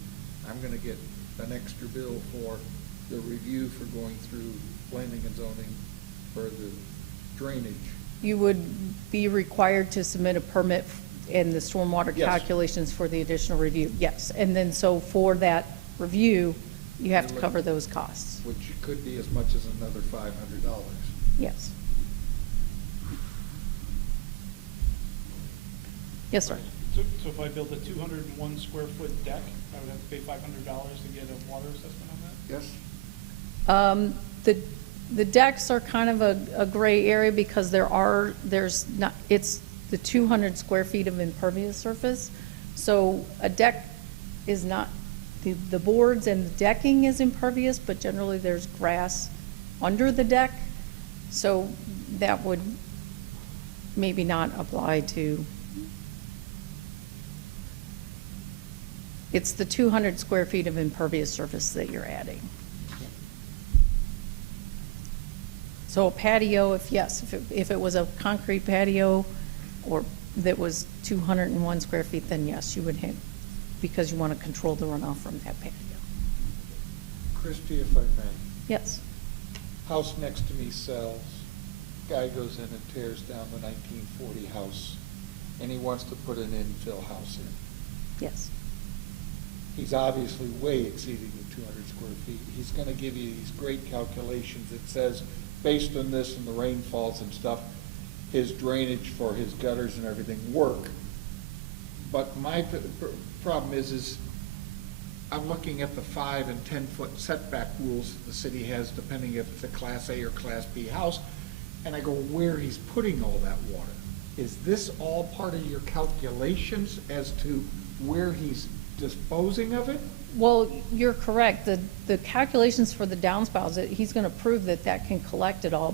I'm going to get an extra bill for the review for going through planning and zoning for the drainage. You would be required to submit a permit and the stormwater Yes. calculations for the additional review, yes. And then so for that review, you have to cover those costs. Which could be as much as another $500. Yes. Yes, sir. So if I built a 201 square foot deck, I would have to pay $500 to get a water assessment on that? Yes? The decks are kind of a gray area, because it's the 200 square feet of impervious surface. So a deck is not, the boards and the decking is impervious, but generally there's grass under the deck. So that would maybe not apply to, it's the 200 square feet of impervious surface that you're adding. So a patio, if it was a concrete patio or that was 201 square feet, then yes, you would hit, because you want to control the runoff from that patio. Christie, if I may. Yes. House next to me sells. Guy goes in and tears down the 1940 house, and he wants to put an infill house in. Yes. He's obviously way exceeding the 200 square feet. He's going to give you these great calculations that says, based on this and the rainfalls and stuff, his drainage for his gutters and everything work. But my problem is I'm looking at the 5 and 10 foot setback rules that the city has, depending if it's a Class A or Class B house, and I go, where he's putting all that water. Is this all part of your calculations as to where he's disposing of it? Well, you're correct. The calculations for the downspouts, he's gonna prove that that can collect it all,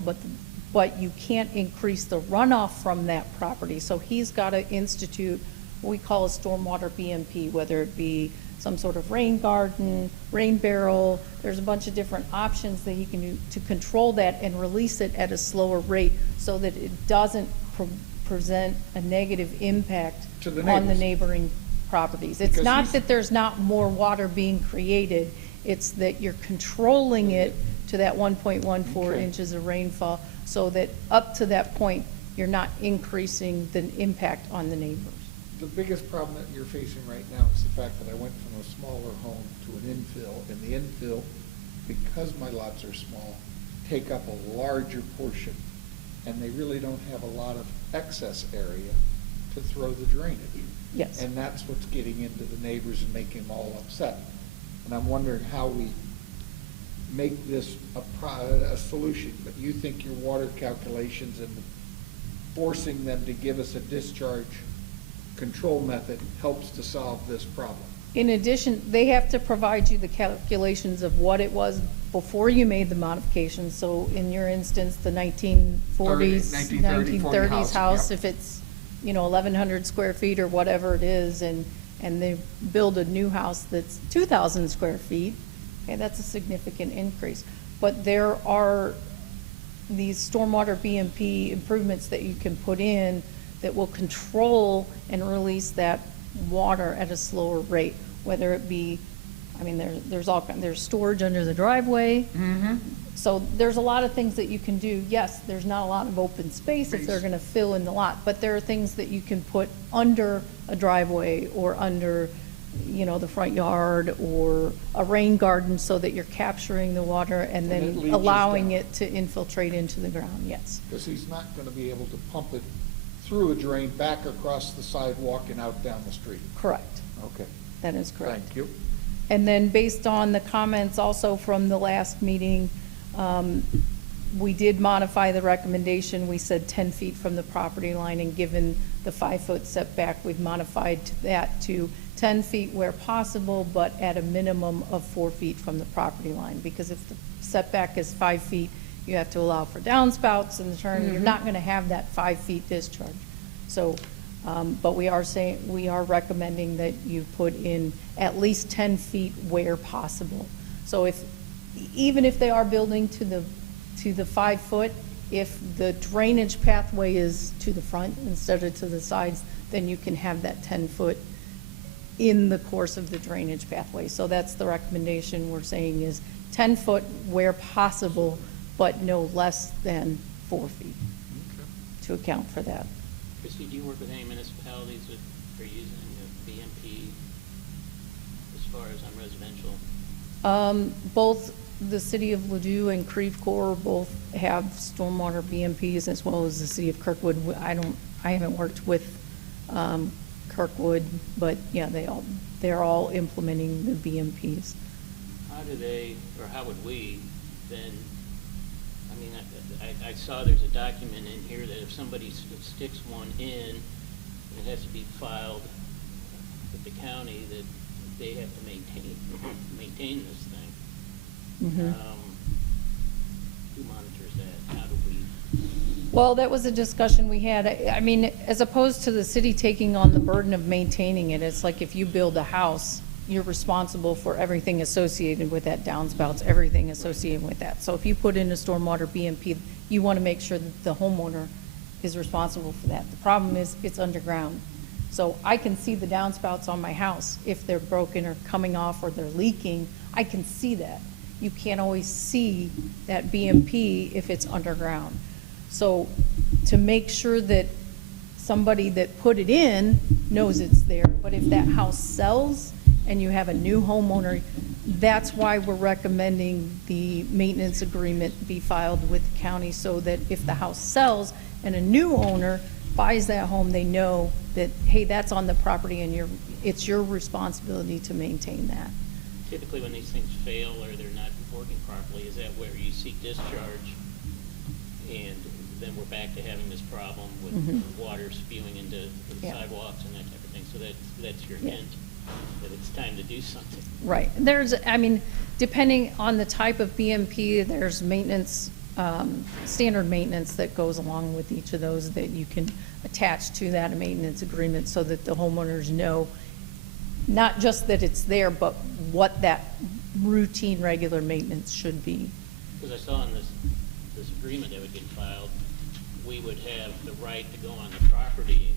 but you can't increase the runoff from that property. So he's gotta institute what we call a stormwater BMP, whether it be some sort of rain garden, rain barrel. There's a bunch of different options that he can do to control that and release it at a slower rate so that it doesn't present a negative impact To the on the neighbors. neighboring properties. It's Because not he's- that there's not more water being created, it's that you're controlling it to that 1.14 Okay. inches of rainfall, so that up to that point, you're not increasing the impact on the neighbors. The biggest problem that you're facing right now is the fact that I went from a smaller home to an infill, and the infill, because my lots are small, take up a larger portion, and they really don't have a lot of excess area to throw the drainage. Yes. And that's what's getting into the neighbors and making them all upset. And I'm wondering how we make this a solution, but you think your water calculations and forcing them to give us a discharge control method helps to solve this problem? In addition, they have to provide you the calculations of what it was before you made the modifications. So in your instance, the 1940s, 1930s house, yep. if it's, 1,100 square feet or whatever it is, and they build a new house that's 2,000 square feet, okay, that's a significant increase. But there are these stormwater BMP improvements that you can put in that will control and release that water at a slower rate, whether it be, there's storage under the driveway. Mm-hmm. So there's a lot of things that you can do. Yes, there's not a lot of open space if they're gonna fill in the lot, but there are things that you can put under a driveway or under, the front yard or a rain garden so that you're capturing the water and And it then leaches allowing down. it to infiltrate into the ground, yes. Because he's not gonna be able to pump it through a drain back across the sidewalk and out down the street. Correct. Okay. That is correct. Thank you. And then based on the comments also from the last meeting, we did modify the recommendation. We said 10 feet from the property line, and given the 5-foot setback, we've modified that to 10 feet where possible, but at a minimum of 4 feet from the property line. Because if the setback is 5 feet, you have to allow for downspouts and the turn. You're not gonna have that 5 feet discharge. So, but we are recommending that you put in at least 10 feet where possible. So even if they are building to the 5 foot, if the drainage pathway is to the front instead of to the sides, then you can have that 10 foot in the course of the drainage pathway. So that's the recommendation we're saying is 10 foot where possible, but no less than 4 feet to account for that. Christie, do you work with any municipalities that are using the BMP as far as on residential? Both the city of Ladue and Creve Coeur both have stormwater BMPs, as well as the city of Kirkwood. I haven't worked with Kirkwood, but yeah, they're all implementing the BMPs. How do they, or how would we then, I saw there's a document in here that if somebody sticks one in, it has to be filed with the county that they have to maintain this thing. Mhm. Who monitors that? How do we? Well, that was a discussion we had. As opposed to the city taking on the burden of maintaining it, it's like if you build a house, you're responsible for everything associated with that, downspouts, everything associated with that. So if you put in a stormwater BMP, you want to make sure that the homeowner is responsible for that. The problem is it's underground. So I can see the downspouts on my house. If they're broken or coming off or they're leaking, I can see that. You can't always see that BMP if it's underground. So to make sure that somebody that put it in knows it's there, but if that house sells and you have a new homeowner, that's why we're recommending the maintenance agreement be filed with the county, so that if the house sells and a new owner buys that home, they know that, hey, that's on the property and it's your responsibility to maintain that. Typically when these things fail or they're not working properly, is that where you seek discharge? And then we're back to having this problem with Mhm. water spewing into the Yeah. sidewalks and that type of thing. So so that's your Yeah. hint that it's time to do something. Right. There's, I mean, depending on the type of BMP, there's maintenance, standard maintenance that goes along with each of those that you can attach to that maintenance agreement so that the homeowners know not just that it's there, but what that routine, regular maintenance should be. Because I saw in this agreement that would get filed, we would have the right to go on the property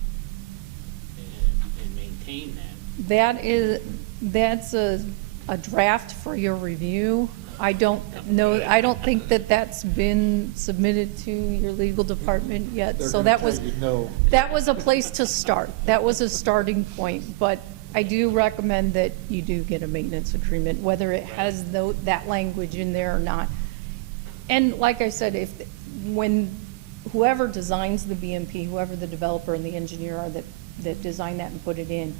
and maintain that. That's a draft for your review. I don't know, I don't think that that's been submitted to your legal department yet. They're So gonna that tell was, you no. that was a place to start. That was a starting point. But I do recommend that you do get a maintenance agreement, whether it has that language in there or not. And like I said, when whoever designs the BMP, whoever the developer and the engineer are that design that and put it in,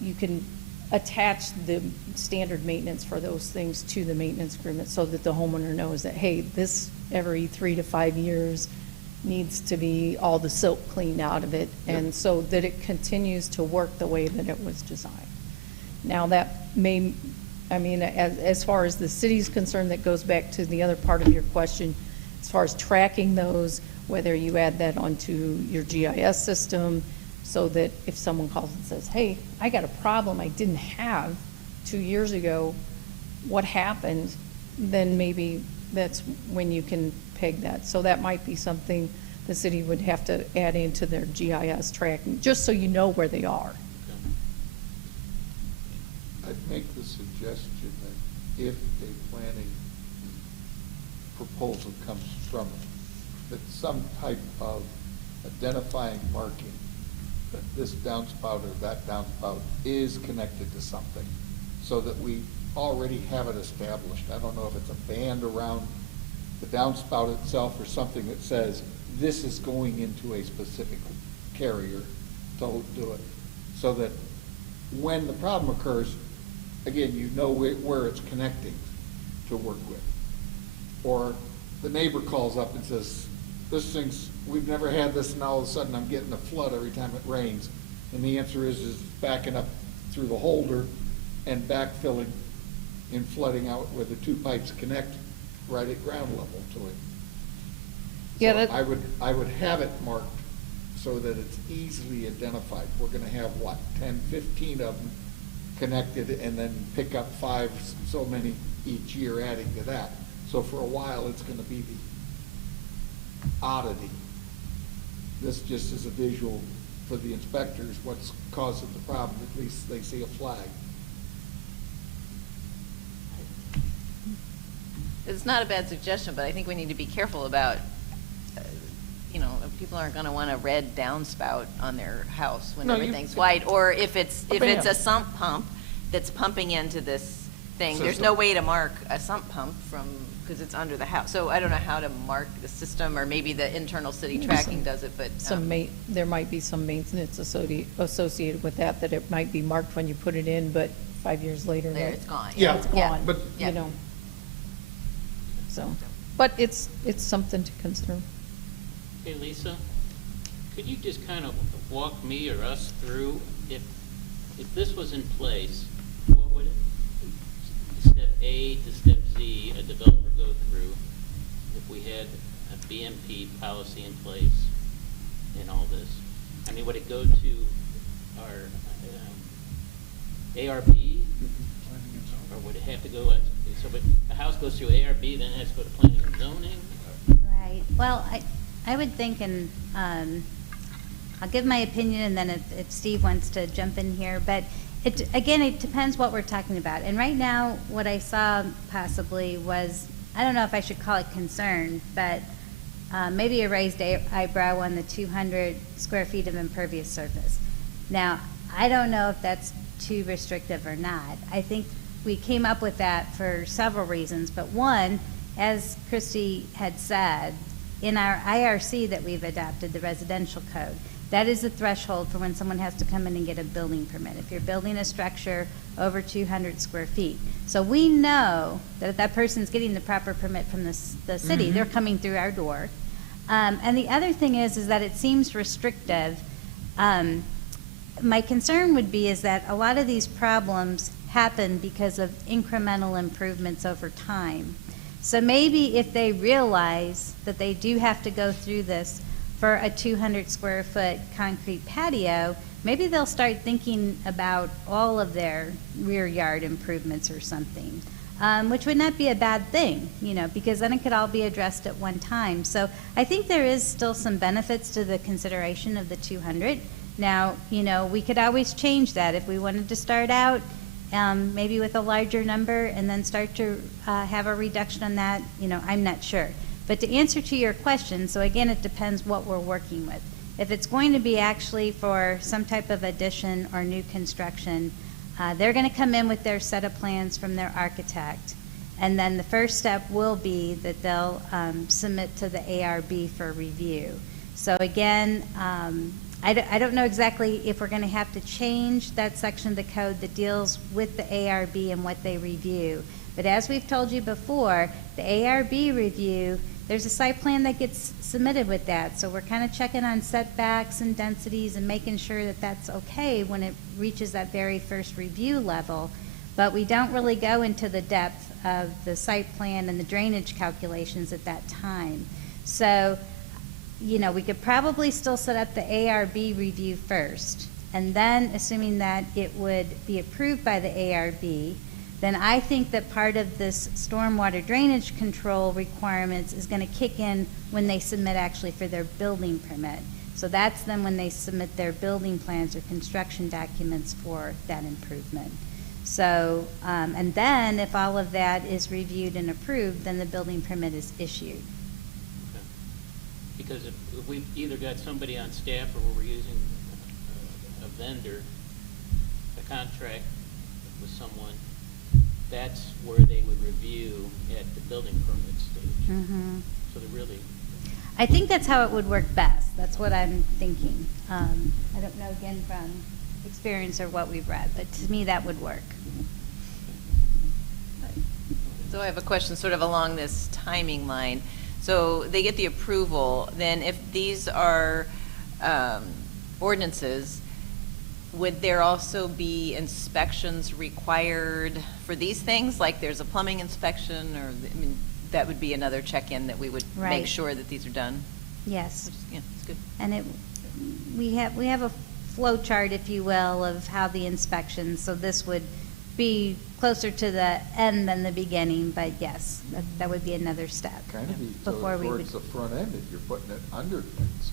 you can attach the standard maintenance for those things to the maintenance agreement so that the homeowner knows that, hey, this every 3 to 5 years needs to be all the silt cleaned out of it, and so that it continues to work the way that it was designed. Now that may, I mean, as far as the city's concerned, that goes back to the other part of your question, as far as tracking those, whether you add that onto your GIS system, so that if someone calls and says, hey, I got a problem I didn't have 2 years ago, what happened, then maybe that's when you can peg that. So that might be something the city would have to add into their GIS tracking, just so you know where they are. I'd make the suggestion that if a planning proposal comes from it, that some type of identifying marking that this downspout or that downspout is connected to something, so that we already have it established. I don't know if it's a band around the downspout itself or something that says this is going into a specific carrier to do it, so that when the problem occurs, again, you know where it's connecting to work with. Or the neighbor calls up and says, this thing's, we've never had this, and all of a sudden I'm getting a flood every time it rains. And the answer is backing up through the holder and backfilling and flooding out where the two pipes connect right at ground level to it. Yeah, So I would have it marked so that it's easily identified. We're gonna have, what, 10, 15 of them connected, and then pick up 5, so many each year adding to that. So for a while, it's gonna be the oddity. This just is a visual for the inspectors, what's causing the problem, at least they see a flag. It's not a bad suggestion, but I think we need to be careful about, people aren't gonna want a red downspout on their house when No, everything's white, or if it's A band. a sump pump that's pumping into this thing, there's System. no way to mark a sump pump because it's under the house. So I don't know how to mark the system, or maybe the internal city Maybe tracking some- does it, but. There might be some maintenance associated with that it might be marked when you put it in, but 5 years later. There, it's gone. Yeah. It's gone, but- Yeah. So, but it's something to consider. Hey, Lisa, could you just kind of walk me or us through, if this was in place, what would step A to step Z a developer go through if we had a BMP policy in place in all this? I mean, would it go to our ARB, or would it have to go, so but the house goes through ARB, then it has to go to planning and zoning? Right. Well, I would think, and I'll give my opinion, and then if Steve wants to jump in here, but it depends what we're talking about. And right now, what I saw possibly was, I don't know if I should call it concern, but maybe a raised eyebrow on the 200 square feet of impervious surface. Now, I don't know if that's too restrictive or not. I think we came up with that for several reasons, but one, as Christy had said, in our IRC that we've adopted, the residential code, that is the threshold for when someone has to come in and get a building permit, if you're building a structure over 200 square feet. So we know that if that person's getting the proper permit from the city, they're coming through our door. And the other thing is that it seems restrictive my concern would be is that a lot of these problems happen because of incremental improvements over time. So maybe if they realize that they do have to go through this for a 200 square foot concrete patio, maybe they'll start thinking about all of their rear yard improvements or something, which would not be a bad thing, you know, because then it could all be addressed at one time. So I think there is still some benefits to the consideration of the 200. Now, you know, we could always change that if we wanted to start out maybe with a larger number and then start to have a reduction on that, you know, I'm not sure. But to answer to your question, so again, it depends what we're working with. If it's going to be actually for some type of addition or new construction, they're going to come in with their set of plans from their architect. And then the first step will be that they'll submit to the ARB for review. So again, I don't know exactly if we're going to have to change that section of the code that deals with the ARB and what they review. But as we've told you before, the ARB review, there's a site plan that gets submitted with that. So we're kind of checking on setbacks and densities and making sure that that's okay when it reaches that very first review level. But we don't really go into the depth of the site plan and the drainage calculations at that time. So, you know, we could probably still set up the ARB review first, and then assuming that it would be approved by the ARB, then I think that part of this stormwater drainage control requirements is going to kick in when they submit actually for their building permit. So that's then when they submit their building plans or construction documents for that improvement. So, and then if all of that is reviewed and approved, then the building permit is issued. Because if we've either got somebody on staff or we're using a vendor, a contract with someone, that's where they would review at the building permit stage. Mm-hmm. So they're really... I think that's how it would work best. That's what I'm thinking. I don't know, again, from experience or what we've read, but to me that would work. So I have a question sort of along this timing line. So they get the approval, then if these are ordinances, would there also be inspections required for these things? Like there's a plumbing inspection, or, I mean, that would be another check-in that we would Right. make sure that these are done? Yes. Which is, yeah, it's good. And we have a flow chart, if you will, of how the inspections, so this would be closer to the end than the beginning, but yes, that would be another step. Kind of be before we towards would. the front end if you're putting it under things.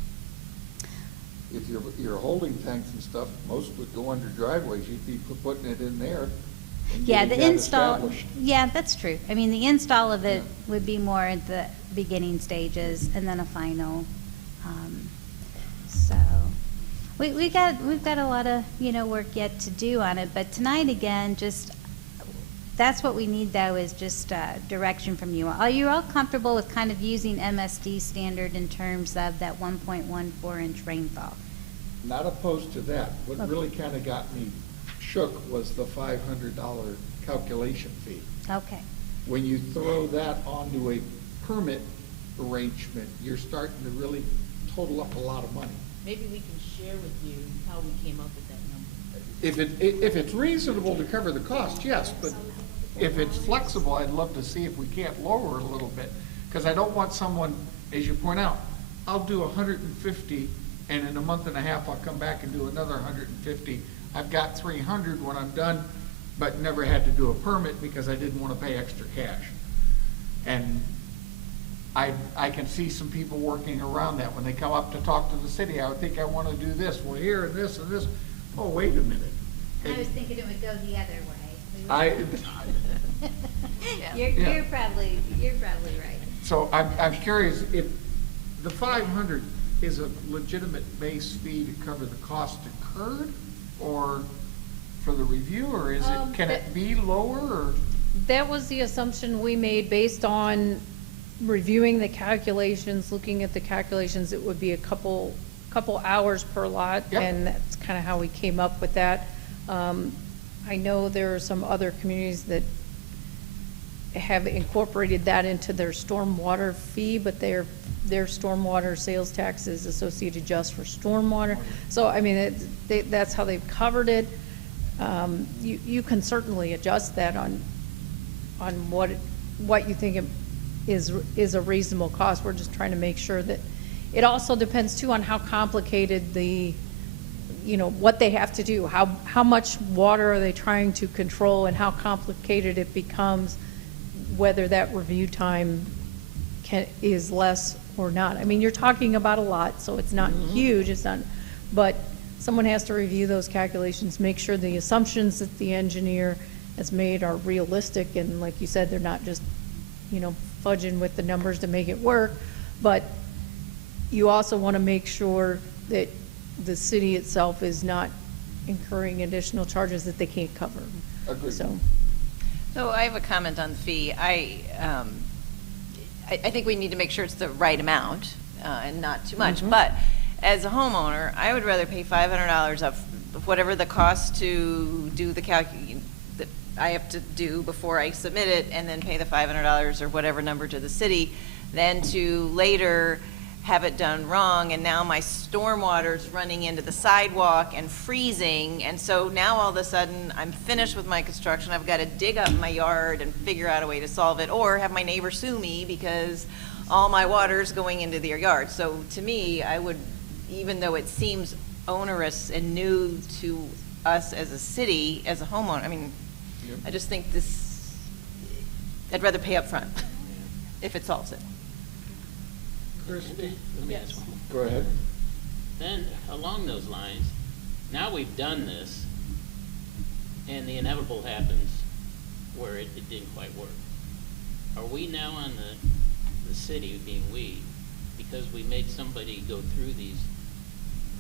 If you're holding tanks and stuff, most would go under driveways, you'd be putting it in there. And Yeah, getting the that install, established. yeah, that's true. I mean, the install of it Yeah. would be more at the beginning stages and then a final. So we've got a lot of, you know, work yet to do on it, but tonight again, just, that's what we need though, is just direction from you. Are you all comfortable with kind of using MSD standard in terms of that 1.14 inch rainfall? Not opposed to that. What Okay. really kind of got me shook was the $500 calculation fee. Okay. When you throw that onto a permit arrangement, you're starting to really total up a lot of money. Maybe we can share with you how we came up with that number. If it's reasonable to cover the cost, yes, but if it's flexible, I'd love to see if we can't lower it a little bit. Because I don't want someone, as you point out, I'll do 150, and in a month and a half, I'll come back and do another 150. I've got 300 when I'm done, but never had to do a permit because I didn't want to pay extra cash. And I can see some people working around that. When they come up to talk to the city, I would think I want to do this, well, here, and this, and this. Oh, wait a minute. I was thinking it would go the other way. Yeah. You're probably right. So I'm curious, if the 500 is a legitimate base fee to cover the cost incurred, or for the review, or is it, can it be lower, or? That was the assumption we made based on reviewing the calculations, looking at the calculations. It would be a couple hours per lot, Yep. and that's kind of how we came up with that. I know there are some other communities that have incorporated that into their stormwater fee, but their stormwater sales tax is associated just for stormwater. So, I mean, that's how they've covered it. You can certainly adjust that on what you think is a reasonable cost. We're just trying to make sure that, it also depends too on how complicated what they have to do, how much water are they trying to control, and how complicated it becomes, whether that review time is less or not. I mean, you're talking about a lot, so it's not huge, but someone has to review those calculations, make sure the assumptions that the engineer has made are realistic, and like you said, they're not just, fudging with the numbers to make it work, but you also want to make sure that the city itself is not incurring additional charges that they can't cover. Agreed. So I have a comment on the fee. I think we need to make sure it's the right amount and not too much. But as a homeowner, I would rather pay $500 of whatever the cost to do the calculation that I have to do before I submit it, and then pay the $500 or whatever number to the city, than to later have it done wrong, and now my stormwater's running into the sidewalk and freezing, and so now all of a sudden I'm finished with my construction, I've got to dig up my yard and figure out a way to solve it, or have my neighbor sue me because all my water's going into their yard. So to me, I would, even though it seems onerous and new to us as a city, as a homeowner, I mean, I just think I'd rather pay up front if it solves it. Christie? Let me ask one. Go ahead. Then, along those lines, now we've done this, and the inevitable happens where it didn't quite work. Are we now on the city, being we, because we made somebody go through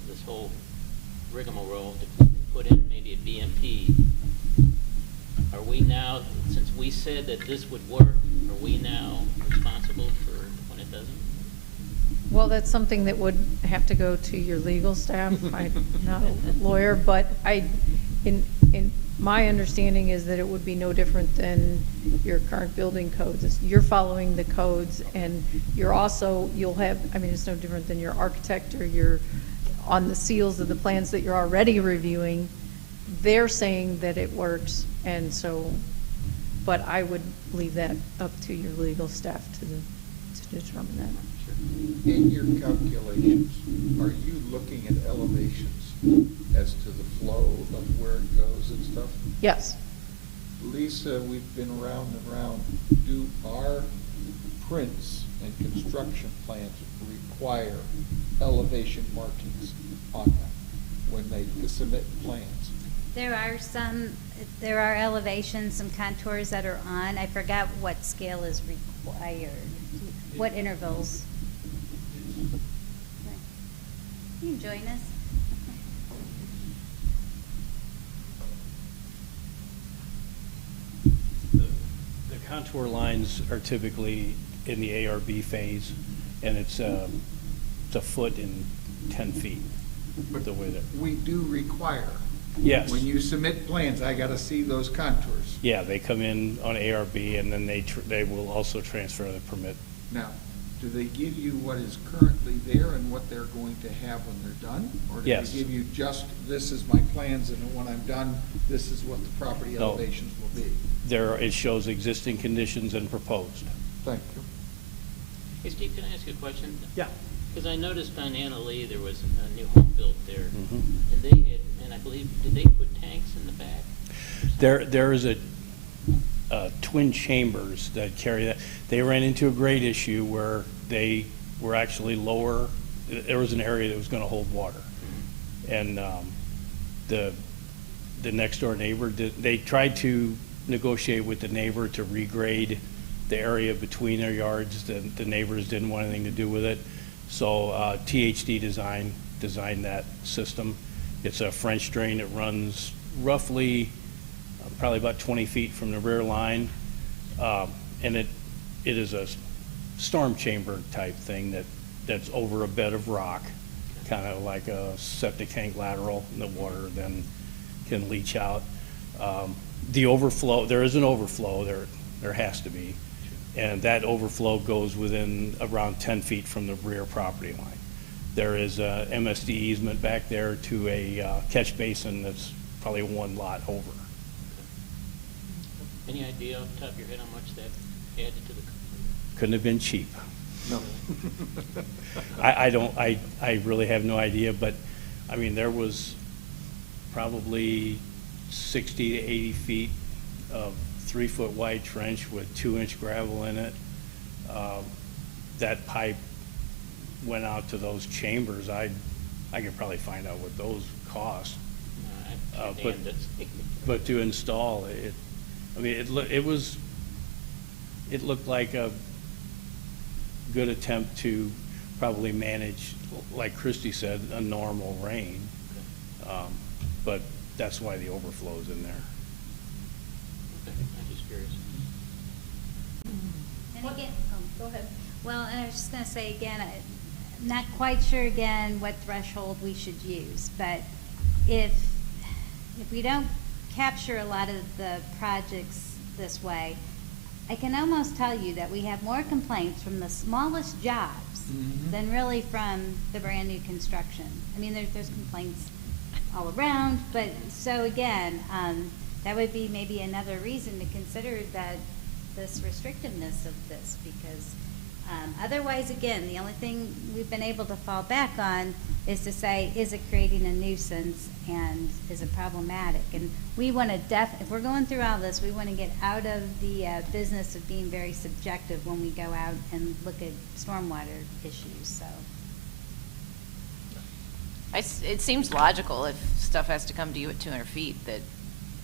this whole rigmarole to put in maybe a BMP, are we now, since we said that this would work, are we now responsible for when it doesn't? Well, that's something that would have to go to your legal staff. I'm not a lawyer, but in my understanding is that it would be no different than your current building codes. You're following the codes, and you'll have, I mean, it's no different than your architect or your, on the seals of the plans that you're already reviewing, they're saying that it works, and so, but I would leave that up to your legal staff to determine that. In your calculations, are you looking at elevations as to the flow of where it goes and stuff? Yes. Lisa, we've been round and round. Do our prints and construction plans require elevation markings on them when they submit plans? There are elevations, some contours that are on. I forgot what scale is required. What intervals? Can you join us? The contour lines are typically in the ARB phase, and it's a foot in 10 feet. But the way that we do require. Yes. When you submit plans, I gotta see those contours. Yeah, they come in on ARB, and then they will also transfer the permit. Now, do they give you what is currently there and what they're going to have when they're done? Or do Yes. they give you just, this is my plans, and when I'm done, this is what the property No. elevations will be? It shows existing conditions and proposed. Thank you. Hey, Steve, can I ask you a question? Yeah. Because I noticed on Anna Lee, there was a new home built there, Mhm. and they had, and I believe, did they put tanks in the back? There is a twin chambers that carry that. They ran into a great issue where they were actually lower. There was an area that was going to hold water, and the next door neighbor they tried to negotiate with the neighbor to regrade the area between their yards. The neighbors didn't want anything to do with it, so THD designed that system. It's a French drain. It runs roughly probably about 20 feet from the rear line, and it is a storm chamber type thing that's over a bed of rock, kind of like a septic tank lateral, and the water then can leach out. The overflow, there is an overflow there. There has to be. And that overflow goes within around 10 feet from the rear property line. There is a MSD easement back there to a catch basin that's probably one lot over. Any idea off the top of your head how much that added to the? Couldn't have been cheap. No. I really have no idea, but, I mean, there was probably 60 to 80 feet of 3-foot wide trench with 2-inch gravel in it. That pipe went out to those chambers. I could probably find out what those cost. But to install it, I mean, it looked like a good attempt to probably manage, like Christie said, a normal rain. But that's why the overflow's in there. Okay, I'm just curious. And again, Go ahead. well, and I was just gonna say again, I'm not quite sure again what threshold we should use, but if we don't capture a lot of the projects this way, I can almost tell you that we have more complaints from the smallest jobs than really from the brand new construction. I mean, there's complaints all around, but so again, that would be maybe another reason to consider that this restrictiveness of this, because otherwise, again, the only thing we've been able to fall back on is to say, is it creating a nuisance and is it problematic? And we want to if we're going through all this, we want to get out of the business of being very subjective when we go out and look at stormwater issues, so. It seems logical if stuff has to come to you at 200 feet, that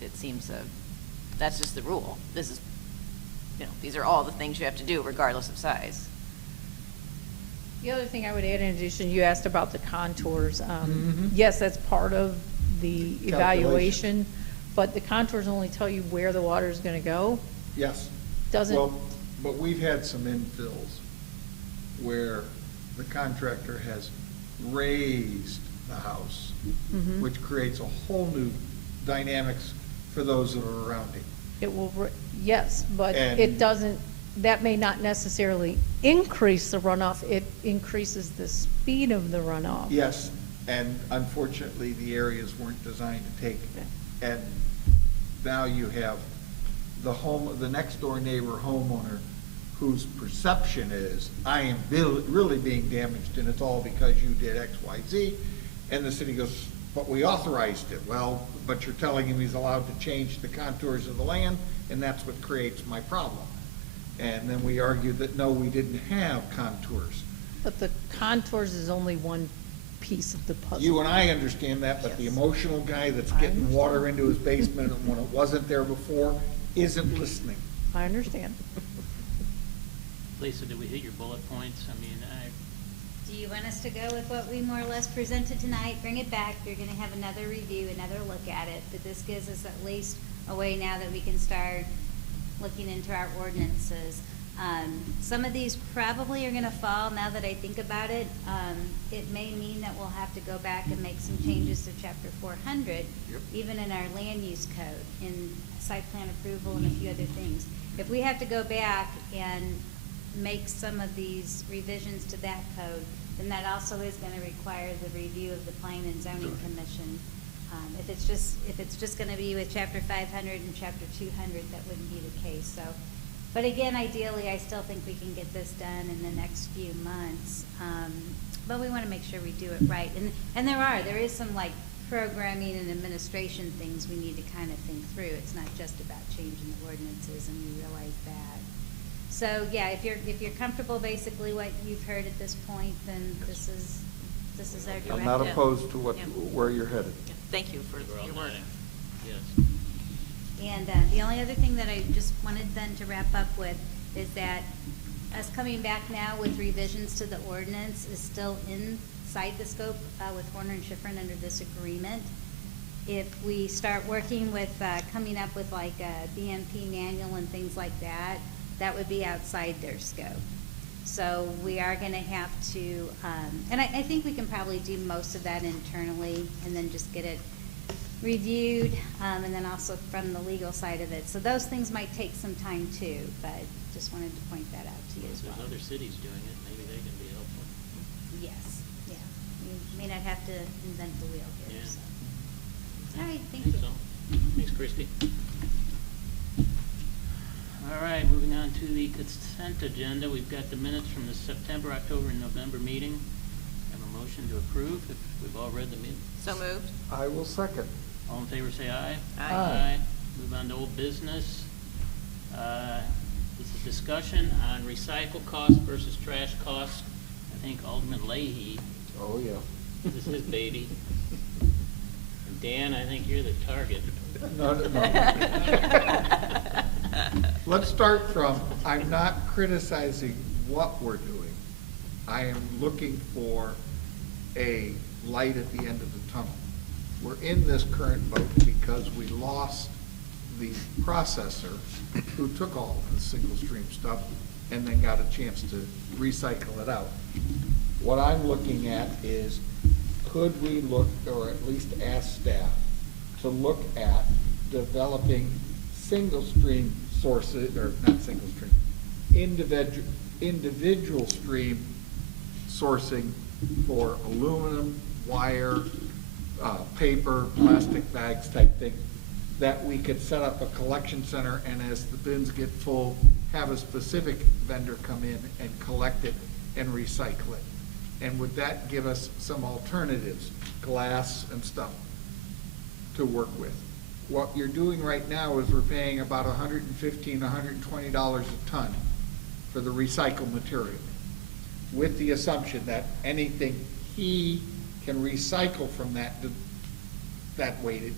it seems that's just the rule. This is, these are all the things you have to do regardless of size. The other thing I would add in addition, you asked about the contours. Yes, that's part of the evaluation, but the contours only tell you where the water is going to go. Yes. Doesn't. Well, but we've had some infills where the contractor has raised the house, which creates a whole new dynamics for those that are around him. It will, yes, but And- it doesn't, that may not necessarily increase the runoff, it increases the speed of the runoff. Yes, and unfortunately, the areas weren't designed to take, and now you have the next door neighbor homeowner whose perception is, I am really being damaged, and it's all because you did X, Y, Z, and the city goes, but we authorized it. Well, but you're telling him he's allowed to change the contours of the land, and that's what creates my problem. And then we argued that, no, we didn't have contours. But the contours is only one piece of the puzzle. You and I understand that, but the Yes. emotional guy that's I getting understand. water into his basement when it wasn't there before isn't listening. I understand. Lisa, did we hit your bullet points? I mean, Do you want us to go with what we more or less presented tonight, bring it back, you're gonna have another review, another look at it, but this gives us at least a way now that we can start looking into our ordinances. Some of these probably are gonna fall, now that I think about it. It may mean that we'll have to go back and make some changes to chapter 400, even in our land use code, in site plan approval and a few other things. If we have to go back and make some of these revisions to that code, then that also is gonna require the review of the Planning and Zoning Commission. If it's just gonna be with chapter 500 and chapter 200, that wouldn't be the case, so. But again, ideally, I still think we can get this done in the next few months. But we wanna make sure we do it right. And there is some like programming and administration things we need to kind of think through. It's not just about changing the ordinances, and we realize that. So, yeah, if you're comfortable basically what you've heard at this point, then this is our direction. I'm not opposed to where you're headed. Thank you for we're all your work. nodding. Yes. And the only other thing that I just wanted then to wrap up with is that us coming back now with revisions to the ordinance is still inside the scope with Horner and Schifrin under this agreement. If we start working with coming up with like a BMP manual and things like that, that would be outside their scope. So we are going to have to, and I think we can probably do most of that internally and then just get it reviewed, and then also from the legal side of it. So those things might take some time too, but just wanted to point that out to you as If well. there's other cities doing it, maybe they can be helpful. Yes, yeah. You may not have to invent the wheel here, Yeah. so. All right, thank Think you. so. Thanks, Christie. All right, moving on to the consent agenda. We've got the minutes from the September, October, and November meeting. Have a motion to approve if we've all read the minutes. So moved. I will second. All in favor, say aye. Aye. Aye. Move on to old business. This is a discussion on recycle costs versus trash costs. I think Alderman Leahy, Oh, yeah. this is his baby. And Dan, I think you're the target. No. Let's start from, I'm not criticizing what we're doing. I am looking for a light at the end of the tunnel. We're in this current boat because we lost the processor who took all the single stream stuff and then got a chance to recycle it out. What I'm looking at is, could we look, or at least ask staff, to look at developing single stream sources, or not single stream, individual stream sourcing for aluminum, wire, paper, plastic bags type thing, that we could set up a collection center, and as the bins get full, have a specific vendor come in and collect it and recycle it. And would that give us some alternatives, glass and stuff, to work with? What you're doing right now is we're paying about $115, $120 a ton for the recycled material, with the assumption that anything he can recycle from that weightage,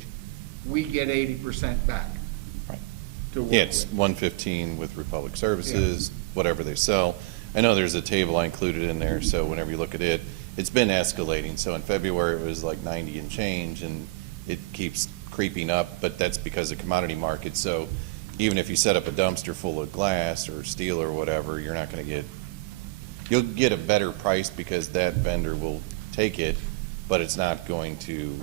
we get 80% back. Right. To work Yeah, it's with. 115 with Republic Services, whatever they sell. I know there's a table I included in there, so whenever you look at it, it's been escalating. So in February, it was like 90 and change, and it keeps creeping up, but that's because of commodity market. So even if you set up a dumpster full of glass or steel or whatever, you're not going to get, you'll get a better price because that vendor will take it, but it's not going to,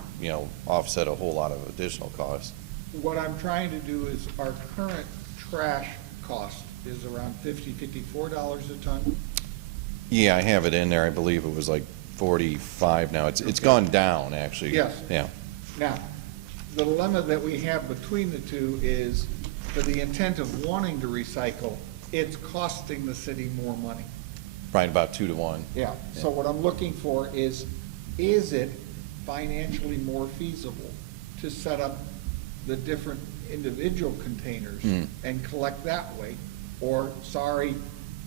offset a whole lot of additional costs. What I'm trying to do is, our current trash cost is around $54 a ton. Yeah, I have it in there. I believe it was like 45 now. It's gone down, actually. Yes. Yeah. Now, the dilemma that we have between the two is, for the intent of wanting to recycle, it's costing the city more money. Right, about 2 to 1. Yeah, so what I'm looking for is it financially more feasible to set up the different individual containers and collect that way? Or, sorry,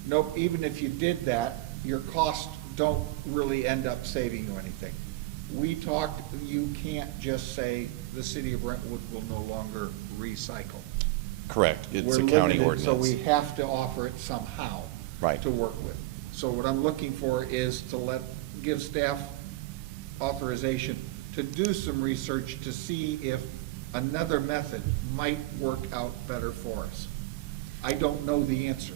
nope, even if you did that, your costs don't really end up saving you anything. We talked, you can't just say the city of Brentwood will no longer recycle. Correct. It's a We're county limited, ordinance. so we have to offer it somehow. Right. To work with. So what I'm looking for is to give staff authorization to do some research to see if another method might work out better for us. I don't know the answer.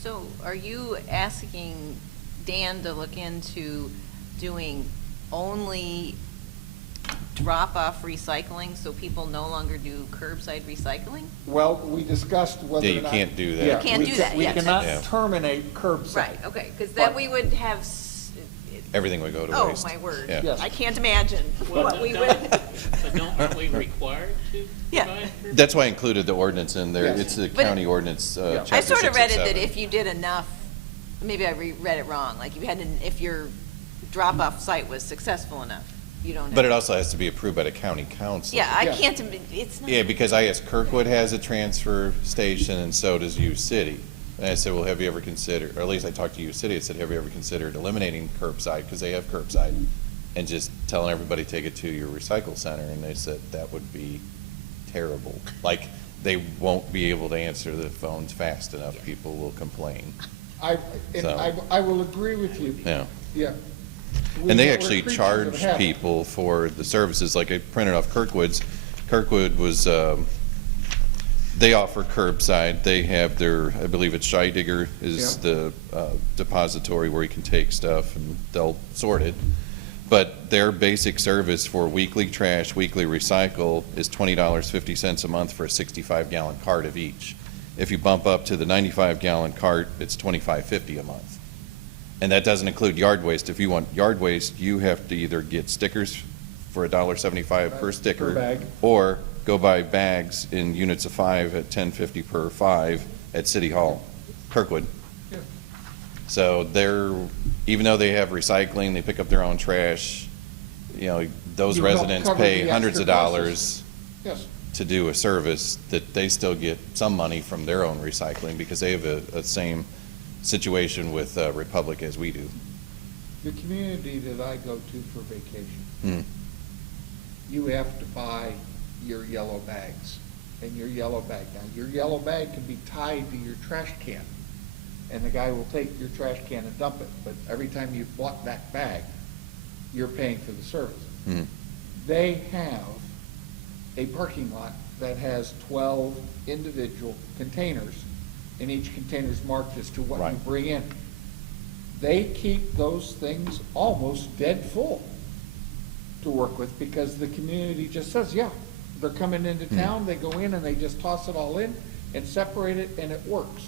So are you asking Dan to look into doing only drop-off recycling so people no longer do curbside recycling? Well, we discussed whether Yeah, or you not. can't do that. Yeah, You can't we do ca- that, We yes. cannot Yeah. terminate curbside. Right, okay, because then But- we would have, Everything would go to oh, waste. my word. Yeah. Yes. I can't imagine what we would. Aren't we required to Yeah. provide? That's why I included the ordinance in there. Yes. It's the But- county ordinance, Yeah. chapter I sort of 6 read and it that 7. if you did enough, maybe I read it wrong, like if your drop-off site was successful enough, you don't have. But it also has to be approved by the county council. Yeah, I Yeah. can't, it's not. Yeah, because I asked, Kirkwood has a transfer station and so does U City. And I said, well, have you ever considered, or at least I talked to U City, I said, have you ever considered eliminating curbside, because they have curbside, and just telling everybody, take it to your recycle center? And they said, that would be terrible. Like, they won't be able to answer the phones fast enough. People will complain. I So- will agree with you. Yeah. Yeah. And they We're actually creatures of charge habit. people for the services, like I printed off Kirkwood's. Kirkwood was, they offer curbside. They have their, I believe it's Shy Digger is Yeah. the depository where you can take stuff and they'll sort it. But their basic service for weekly trash, weekly recycle is $20.50 a month for a 65-gallon cart of each. If you bump up to the 95-gallon cart, it's $25.50 a month. And that doesn't include yard waste. If you want yard waste, you have to either get stickers for $1.75 per sticker, Per bag. or go buy bags in units of 5 at $10.50 per 5 at City Hall, Kirkwood. Yeah. So even though they have recycling, they pick up their own trash, those You help residents cover pay the hundreds of extra dollars Yes. to do a service that they still get some money from their own recycling because they have a same situation with Republic as we do. The community that I go to for vacation, Mm. you have to buy your yellow bags and your yellow bag. Now, your yellow bag can be tied to your trash can, and the guy will take your trash can and dump it. But every time you bought that bag, you're paying for the service. Mm. They have a parking lot that has 12 individual containers, and each container is marked as to what you Right. bring in. They keep those things almost dead full to work with, because the community just says, yeah, they're coming into town, they go in and they just toss it all in and separate it, and it works.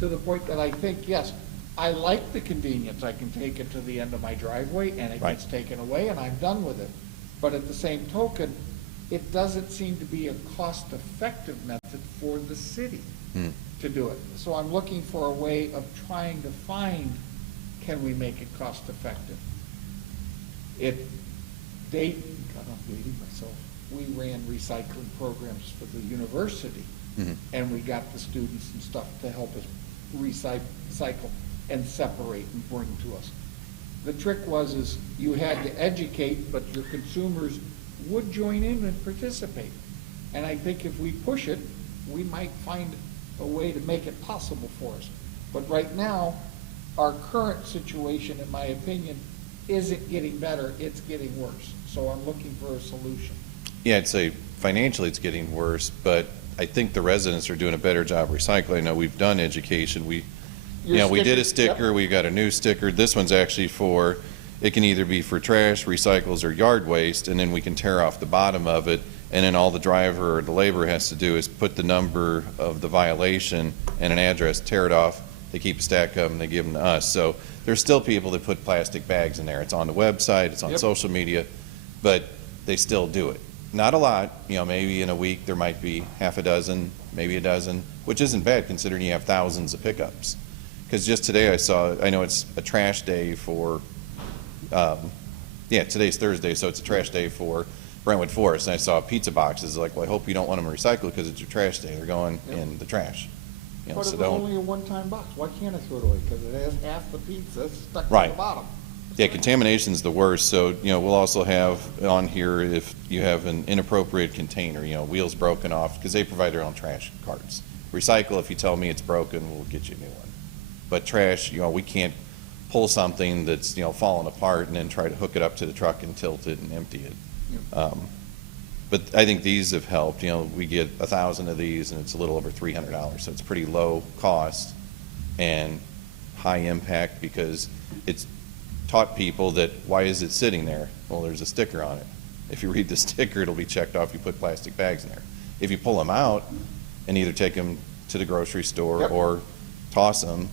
To the point that I think, yes, I like the convenience. I can take it to the end of my driveway and it Right. gets taken away and I'm done with it. But at the same token, it doesn't seem to be a cost-effective method for the city Mm. to do it. So I'm looking for a way of trying to find, can we make it cost-effective? God, I'm dating myself. We ran recycling programs for the university, Mhm. and we got the students and stuff to help us recycle and separate and bring to us. The trick is you had to educate, but your consumers would join in and participate. And I think if we push it, we might find a way to make it possible for us. But right now, our current situation, in my opinion, isn't getting better, it's getting worse. So I'm looking for a solution. Yeah, I'd say financially it's getting worse, but I think the residents are doing a better job recycling. I know we've done education. We did a sticker, Yep. we got a new sticker. This one's actually it can either be for trash, recycles, or yard waste, and then we can tear off the bottom of it, and then all the driver or the laborer has to do is put the number of the violation and an address, tear it off, they keep a stack of them, they give them to us. So there's still people that put plastic bags in there. It's on the website, it's on Yep. social media, but they still do it. Not a lot, maybe in a week there might be half a dozen, maybe a dozen, which isn't bad considering you have thousands of pickups. Because just today I know it's a trash day for, today's Thursday, so it's a trash day for Brentwood Forest, and I saw pizza boxes, like, well, I hope you don't want them recycled because it's your trash day, they're going Yep. in the trash. But it So was don't, only a one-time box, why can't I throw it away? Because it has half the pizza stuck to Right. the bottom. yeah, contamination's the worst, so, we'll also have on here if you have an inappropriate container, wheels broken off, because they provide their own trash carts. Recycle, if you tell me it's broken, we'll get you a new one. But trash, we can't pull something that's, falling apart and then try to hook it up to the truck and tilt it and empty it. Yep. But I think these have helped, we get 1,000 of these and it's a little over $300, so it's pretty low cost and high impact because it's taught people that, why is it sitting there? Well, there's a sticker on it. If you read the sticker, it'll be checked off, you put plastic bags in there. If you pull them out and either take them to the grocery store Yep. or toss them,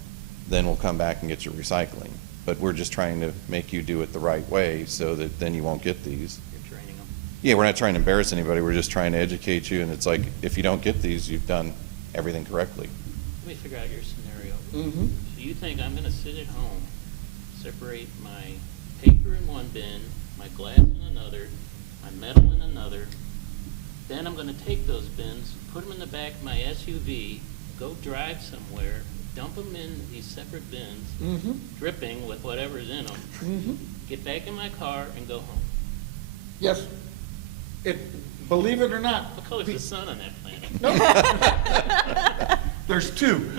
then we'll come back and get your recycling. But we're just trying to make you do it the right way so that then you won't get these. You're training them. Yeah, we're not trying to embarrass anybody, we're just trying to educate you, and it's like, if you don't get these, you've done everything correctly. Let me figure out your scenario. Mm-hmm. So you think I'm gonna sit at home, separate my paper in one bin, my glass in another, my metal in another, then I'm gonna take those bins, put them in the back of my SUV, go drive somewhere, dump them in these separate bins, Mm-hmm. dripping with whatever's in them, Mm-hmm. get back in my car and go home. Yes. Believe it or not. What color's the sun on that planet? No. There's two.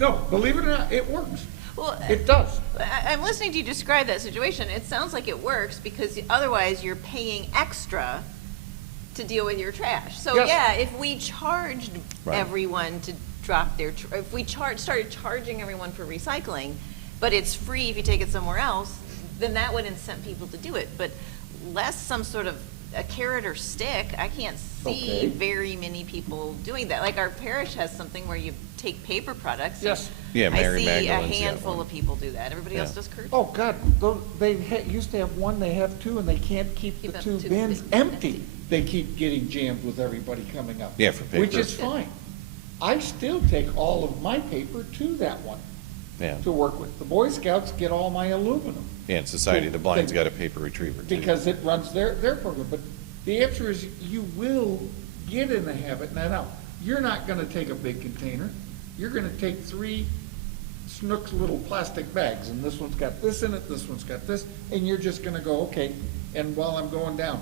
No, believe it or not, it works. Well, It does. I'm listening to you describe that situation. It sounds like it works because otherwise you're paying extra to deal with your trash. So Yes. yeah, if we charged Right. everyone to drop their, if we started charging everyone for recycling, but it's free if you take it somewhere else, then that would incent people to do it. But less some sort of a carrot or stick, I can't see Okay. very many people doing that. Like our parish has something where you take paper products. Yes. Yeah, Mary I see a Magdalene's got handful one. of people do that. Everybody else Yeah. does curbside. Oh, God, used to have one, they have two, and they can't keep the Keep two them two bins bins empty. empty. They keep getting jammed with everybody coming up. Yeah, for Which paper. is fine. I still take all of my paper to that one Yeah, to work with. The Boy Scouts get all my aluminum. yeah, and Society of the Blind's got a paper retriever too. Because it runs their program. But the answer is you will get in the habit. Now, you're not gonna take a big container. You're gonna take 3 Snooks little plastic bags, and this one's got this in it, this one's got this, and you're just gonna go, okay, and while I'm going down.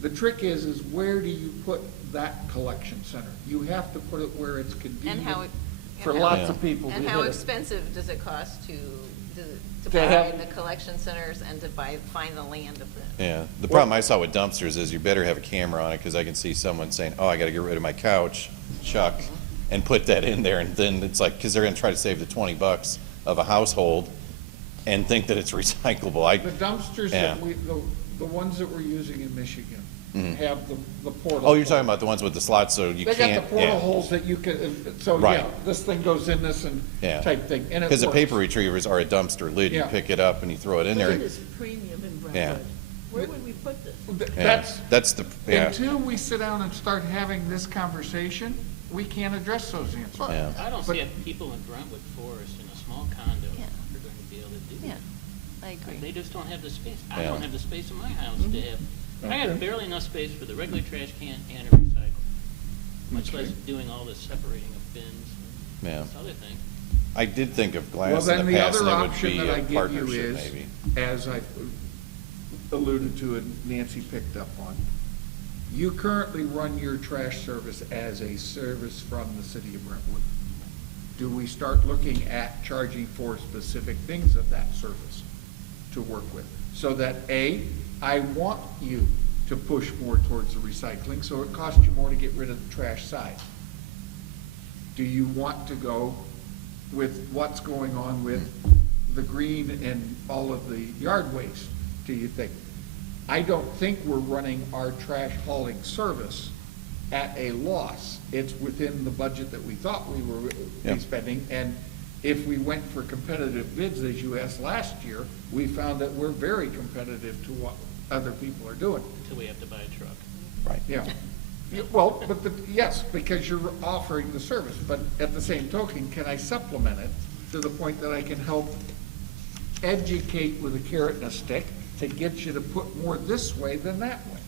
The trick is where do you put that collection center? You have to put it where it's convenient And how, for and how- lots of people to And hit how it. expensive does it cost to To buy have- the collection centers and to find the land of it? Yeah, the problem I saw with dumpsters is you better have a camera on it, because I can see someone saying, oh, I gotta get rid of my couch, Chuck, and put that in there, and then it's like, because they're gonna try to save the $20 of a household and think that it's recyclable. The dumpsters Yeah. that the ones that we're using in Michigan Mhm. have the portal. Oh, you're talking about the ones with the slots, so you They can't. got the portal yeah. holes that you can, so yeah, Right. this thing goes in this and Yeah. type thing, and it Because the works. paper retrievers are a dumpster lid. You Yeah. pick it up and you throw it in Look there. at this premium in Yeah. Brentwood. Where would we put this? Yeah, that's the, yeah, Until we sit down and start having this conversation, we can't address those answers. yeah. I don't But- see if people in Brentwood Forest in a small condo Yeah. are going to be able to do Yeah, that. I agree. They just don't have the space. I Yeah. don't have the space in my house Mm-hmm. to have, I Okay. have barely enough space for the regular trash can and a recycle. Much less Okay. doing all this separating of bins and Yeah. this other thing. I did think of Well, glass then in the the past, other and it would option be that I a give you partnership is, maybe. as I alluded to and Nancy picked up on, you currently run your trash service as a service from the city of Brentwood. Do we start looking at charging for specific things of that service to work with? So that A, I want you to push more towards the recycling, so it costs you more to get rid of the trash side. Do you want to go with what's going on with the green and all of the yard waste, do you think? I don't think we're running our trash hauling service at a loss. It's within the budget that we thought we were Yep. spending, and if we went for competitive bids, as you asked last year, we found that we're very competitive to what other people are doing. Until we have to buy a truck. Right. Yeah. Yeah, well, but yes, because you're offering the service, but at the same token, can I supplement it to the point that I can help educate with a carrot and a stick to get you to put more this way than that way?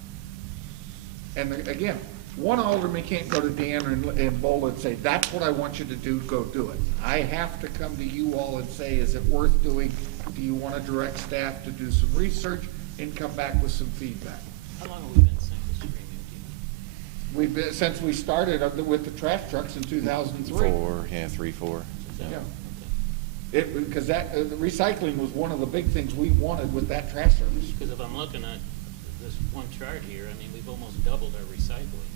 And again, one alderman can't go to Dan and Bola and say, that's what I want you to do, go do it. I have to come to you all and say, is it worth doing? Do you want to direct staff to do some research and come back with some feedback? How long have we been single streaming, do you know? We've been, since we started with the trash trucks in 2003. 3, 4. Is that- Yeah. okay. Because the recycling was one of the big things we wanted with that trash service. Because if I'm looking at this one chart here, I mean, we've almost doubled our recycling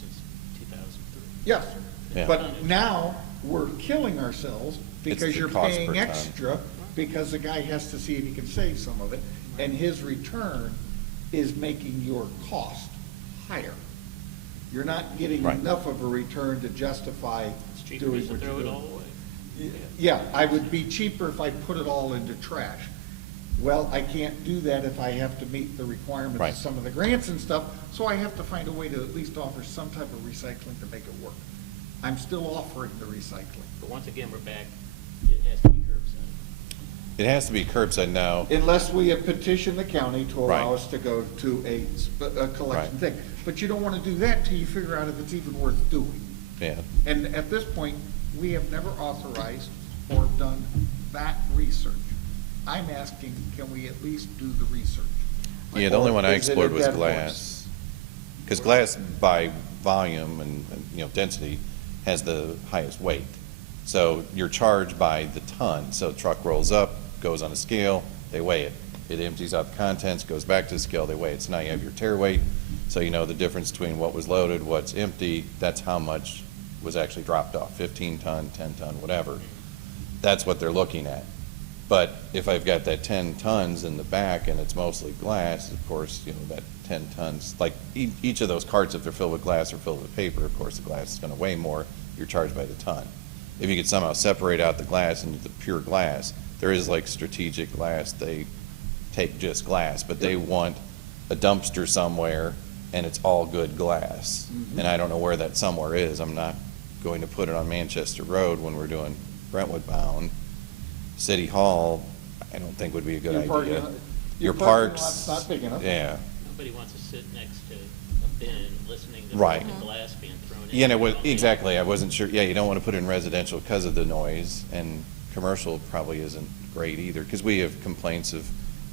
since 2003. Yes, Yeah. but now we're killing ourselves because the you're cost per paying ton. extra because the guy has to see if he can save some of it, and his return is making your cost higher. You're not getting Right. enough of a return to justify It's cheaper doing just to what you're throw it doing. all away. Yeah, I would be cheaper if I put it all into trash. Well, I can't do that if I have to meet the requirements Right. of some of the grants and stuff, so I have to find a way to at least offer some type of recycling to make it work. I'm still offering the recycling. But once again, we're back, it has to be curbside. It has to be curbside now. Unless we have petitioned the county to allow Right. us to go to a collection Right. thing. But you don't want to do that till you figure out if it's even worth doing. Yeah. And at this point, we have never authorized or done that research. I'm asking, can we at least do the research? Yeah, the only one I Or is it a explored was dead horse? glass. Because glass by volume and, density has the highest weight. So you're charged by the ton. So the truck rolls up, goes on a scale, they weigh it. It empties out the contents, goes back to the scale, they weigh it. So now you have your tare weight, so you know the difference between what was loaded, what's empty. That's how much was actually dropped off, 15 ton, 10 ton, whatever. That's what they're looking at. But if I've got that 10 tons in the back and it's mostly glass, of course, that 10 tons, like each of those carts, if they're filled with glass or filled with paper, of course, the glass is going to weigh more. You're charged by the ton. If you could somehow separate out the glass into the pure glass, there is like strategic glass. They take just glass, but they want a dumpster somewhere and it's all good glass. And I don't know where that somewhere is. I'm not going to put it on Manchester Road when we're doing Brentwood bound. City Hall, I don't think would be a good Your parking idea. lot- Your parking parks, lot's not big enough. yeah. Nobody wants to sit next to a bin listening to Right. the glass being thrown in. Yeah, and it was, exactly, I wasn't sure, yeah, you don't want to put it in residential because of the noise, and commercial probably isn't great either, because we have complaints of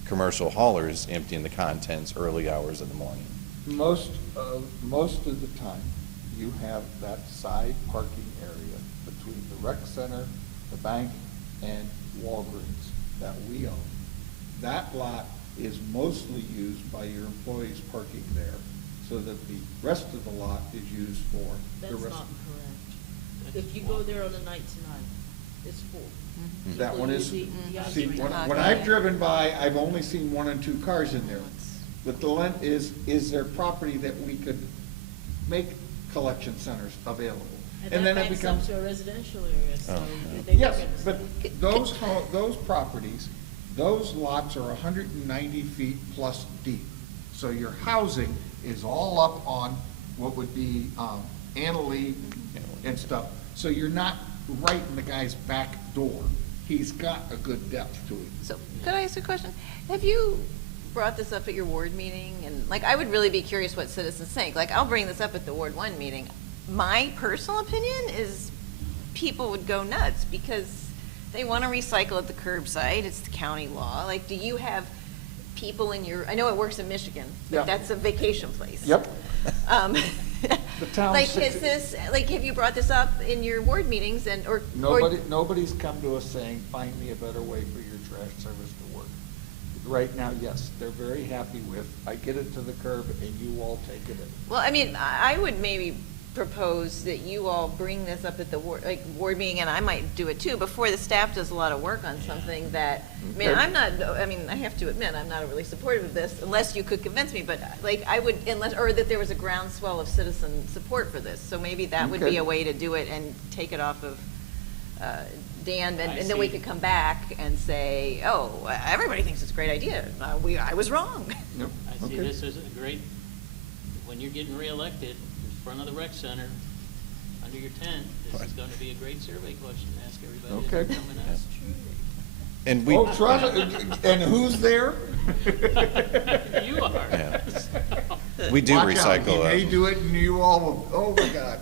commercial haulers emptying the contents early hours of the morning. Most of the time, you have that side parking area between the rec center, the bank, and Walgreens that we own. That lot is mostly used by your employees parking there, so that the rest of the lot is used for the That's rest. not correct. If you go there on the night tonight, it's full. That People one is, use the ice see, rink. when I've driven by, I've only seen 1 and 2 cars in there. But the lent is there property that we could make collection centers available? And then it that backs becomes. up to a residential area, so Oh. they Yes, look at but those properties, those lots are 190 feet plus deep. So your housing is all up on what would be Annalee and stuff. So you're not right in the guy's back door. He's got a good depth to him. So, could I ask a question? Have you brought this up at your ward meeting? And, like, I would really be curious what citizens think. Like, I'll bring this up at the Ward 1 meeting. My personal opinion is people would go nuts because they want to recycle at the curbside. It's the county law. Like, do you have people in your, I know it works in Michigan, but Yeah. that's a vacation place. Yep. Um, The town like, six- is this, like, have you brought this up in your ward meetings and, or? Nobody's come to us saying, find me a better way for your trash service to work. Right now, yes, they're very happy with, I get it to the curb and you all take it in. Well, I mean, I would maybe propose that you all bring this up at the ward meeting, and I might do it too, before the staff does a lot of work on something that, I mean, Okay. I have to admit, I'm not really supportive of this, unless you could convince me, but like, I would, unless, or that there was a groundswell of citizen support for this, so maybe that would be Okay. a way to do it and take it off of, Dan, I and then we see. could come back and say, oh, everybody thinks it's a great idea, I was wrong. Yep. I see Okay. this as a great, when you're getting reelected in front of the rec center, under your tent, this is going to be a great survey question to ask everybody as they're Okay. coming out. And we, Oh, trust, and who's there? You are. Yeah. we do Watch out, recycle. He may do it and you all will, oh my God.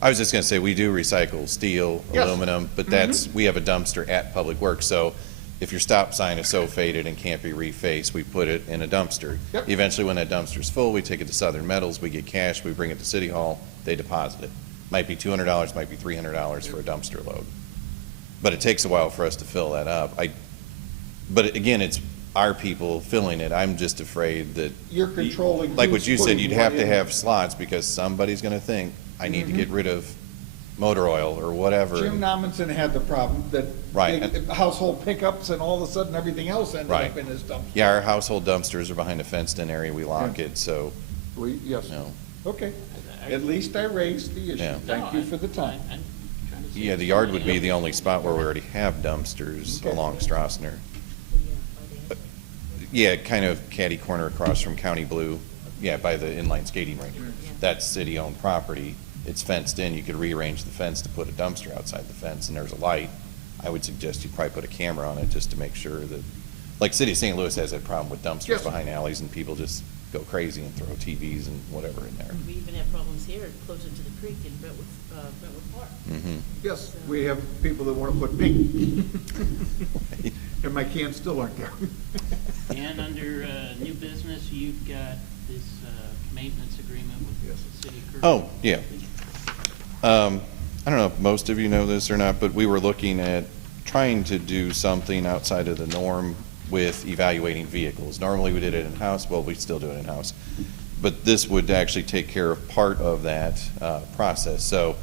I was just gonna say, we do recycle steel, Yes. aluminum, but that's, we have a dumpster at Public Works, so if your stop sign is so faded and can't be refaced, we put it in a dumpster. Yep. Eventually, when that dumpster's full, we take it to Southern Metals, we get cash, we bring it to City Hall, they deposit it. Might be $200, might be $300 for a dumpster load. But it takes a while for us to fill that up. But again, it's our people filling it. I'm just afraid that. You're controlling Like what who's you said, putting you'd what have to in. have slots because somebody's gonna think, I need to get rid of motor oil or whatever. Jim Nominson had the problem that Right. big household pickups and all of a sudden everything else ended Right. up in his dumpster. Yeah, our household dumpsters are behind a fenced-in area, we lock Yeah. it, so, Yes, you know. okay. At least I raised the issue. Yeah. Thank you for the time. I'm trying to see Yeah, if the yard would somebody be the else- only spot where we already have dumpsters Okay. along Strassner. by the end. Yeah, kind of catty corner across from County Blue, yeah, by the inline skating rink. That's city-owned property, it's fenced in, you could rearrange the fence to put a dumpster outside the fence, and there's a light. I would suggest you probably put a camera on it just to make sure that, like City of St. Louis has that problem with dumpsters Yes. behind alleys, and people just go crazy and throw TVs and whatever in there. We even have problems here closer to the creek in Brentwood Park. Mhm. Yes, we have people that want to put pink. And my cans still aren't there. And under new business, you've got this maintenance agreement with the city of Kirkland. Oh, yeah. I don't know if most of you know this or not, but we were looking at trying to do something outside of the norm with evaluating vehicles. Normally, we did it in-house, well, we still do it in-house. But this would actually take care of part of that process. So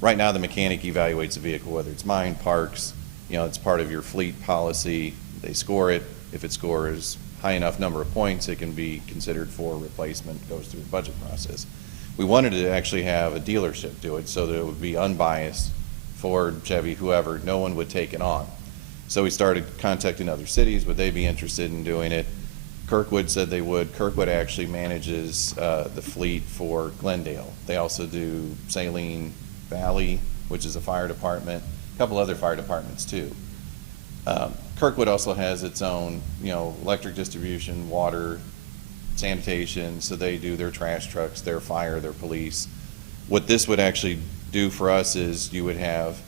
right now, the mechanic evaluates the vehicle, whether it's mine, Parks, it's part of your fleet policy. They score it. If it scores high enough number of points, it can be considered for replacement, goes through the budget process. We wanted to actually have a dealership do it so that it would be unbiased, Ford, Chevy, whoever, no one would take it on. So we started contacting other cities, would they be interested in doing it? Kirkwood said they would. Kirkwood actually manages the fleet for Glendale. They also do Saline Valley, which is a fire department, a couple other fire departments too. Kirkwood also has its own, electric distribution, water, sanitation, so they do their trash trucks, their fire, their police. What this would actually do for us is you would have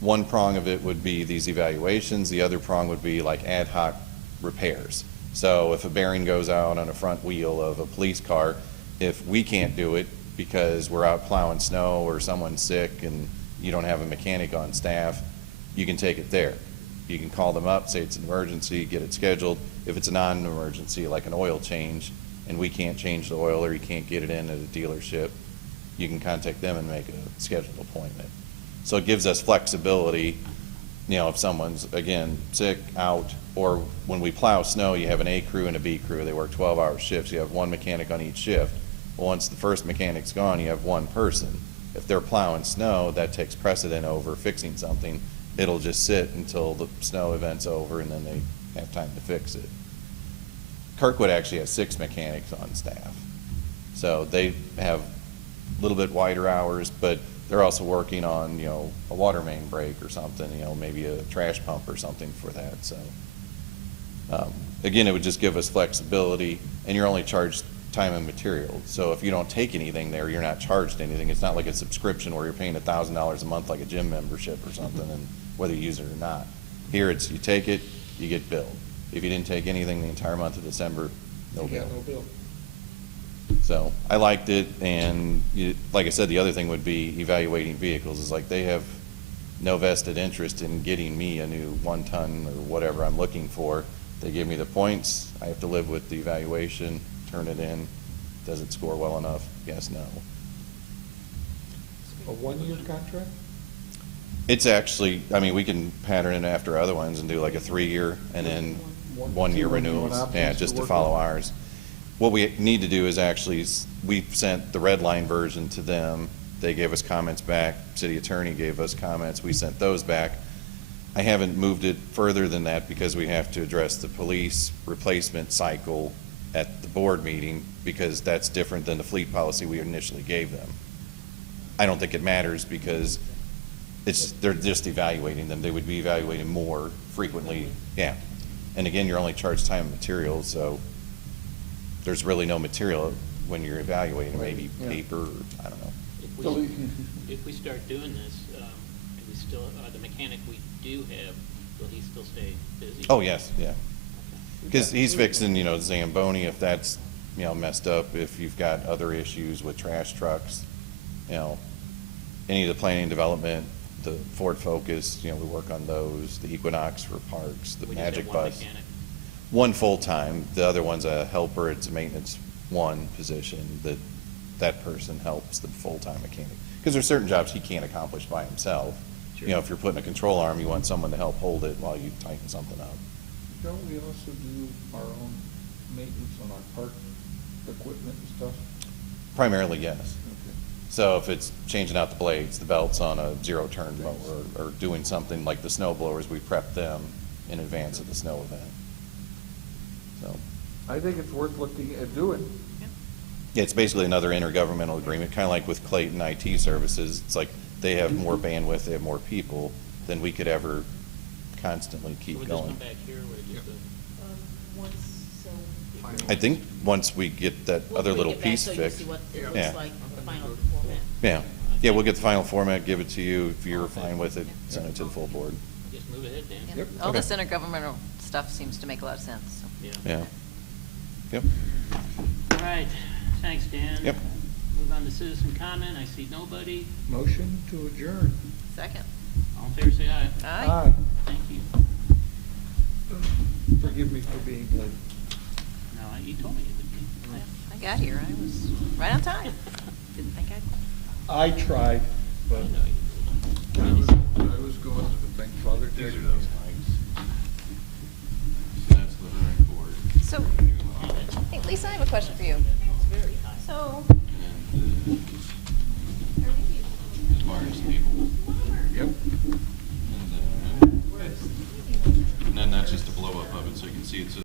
one prong of it would be these evaluations, the other prong would be like ad hoc repairs. So if a bearing goes out on a front wheel of a police car, if we can't do it because we're out plowing snow or someone's sick and you don't have a mechanic on staff, you can take it there. You can call them up, say it's an emergency, get it scheduled. If it's a non-emergency, like an oil change, and we can't change the oil or you can't get it in at a dealership, you can contact them and make a scheduled appointment. So it gives us flexibility, if someone's, again, sick, out, or when we plow snow, you have an A crew and a B crew. They work 12-hour shifts. You have one mechanic on each shift. Well, once the first mechanic's gone, you have one person. If they're plowing snow, that takes precedent over fixing something. It'll just sit until the snow event's over and then they have time to fix it. Kirkwood actually has 6 mechanics on staff. So they have a little bit wider hours, but they're also working on, a water main break or something, maybe a trash pump or something for that. So, again, it would just give us flexibility, and you're only charged time and material. So if you don't take anything there, you're not charged anything. It's not like a subscription where you're paying $1,000 a month like a gym membership or something, and whether you use it or not. Here it's you take it, you get billed. If you didn't take anything the entire month of December, no bill. No bill. So I liked it, and like I said, the other thing would be evaluating vehicles. Is like they have no vested interest in getting me a new 1-ton or whatever I'm looking for. They give me the points. I have to live with the evaluation, turn it in. Does it score well enough? Yes, no. A 1-year contract? It's actually, we can pattern it after other ones and do like a 3-year and then 1-year renewals. Yeah, just to follow ours. What we need to do is actually, we sent the red line version to them. They gave us comments back. City attorney gave us comments. We sent those back. I haven't moved it further than that because we have to address the police replacement cycle at the board meeting because that's different than the fleet policy we initially gave them. I don't think it matters because they're just evaluating them. They would be evaluating more frequently. Yeah. And again, you're only charged time and material, so there's really no material when you're evaluating, maybe paper, or, I don't know. If we start doing this, and we still, the mechanic we do have, will he still stay busy? Oh, yes, yeah. Okay. Because he's fixing, Zamboni if that's, messed up, if you've got other issues with trash trucks, any of the planning and development, the Ford Focus, we work on those, the Equinox for parks, the We just Magic have one Bus. mechanic. One full-time, the other one's a helper, it's a maintenance 1 position that person helps the full-time mechanic. Because there's certain jobs he can't accomplish by himself. Sure. If you're putting a control arm, you want someone to help hold it while you tighten something up. Don't we also do our own maintenance on our park equipment and stuff? Primarily, yes. Okay. So if it's changing out the blades, the belts on a 0-turn mower, or doing something like the snow blowers, we prep them in advance of the snow event. So, I think it's worth looking at doing. yeah, it's basically another intergovernmental agreement, kind of like with Clayton IT Services. It's like they have more bandwidth, they have more people than we could ever constantly keep Would this going. come back here, or would it just go? I think once we get that We'll other bring little it back piece so you fixed. see what it Yeah. looks like, the final format. Yeah, we'll get the final format, give it to you. If you're fine with it, send it to the full board. Just move ahead, Dan. Yeah. Yep. All Okay. this intergovernmental stuff seems to make a lot of sense. So. Yeah. Yeah. Yep. All right, thanks, Dan. Yep. Move on to citizen comment. I see nobody. Motion to adjourn. Second. All in favor, say aye. Aye. Thank you. Forgive me for being late. No, you told me you would be. I got here. I was right on time. Didn't think I'd. I tried, I but know you would.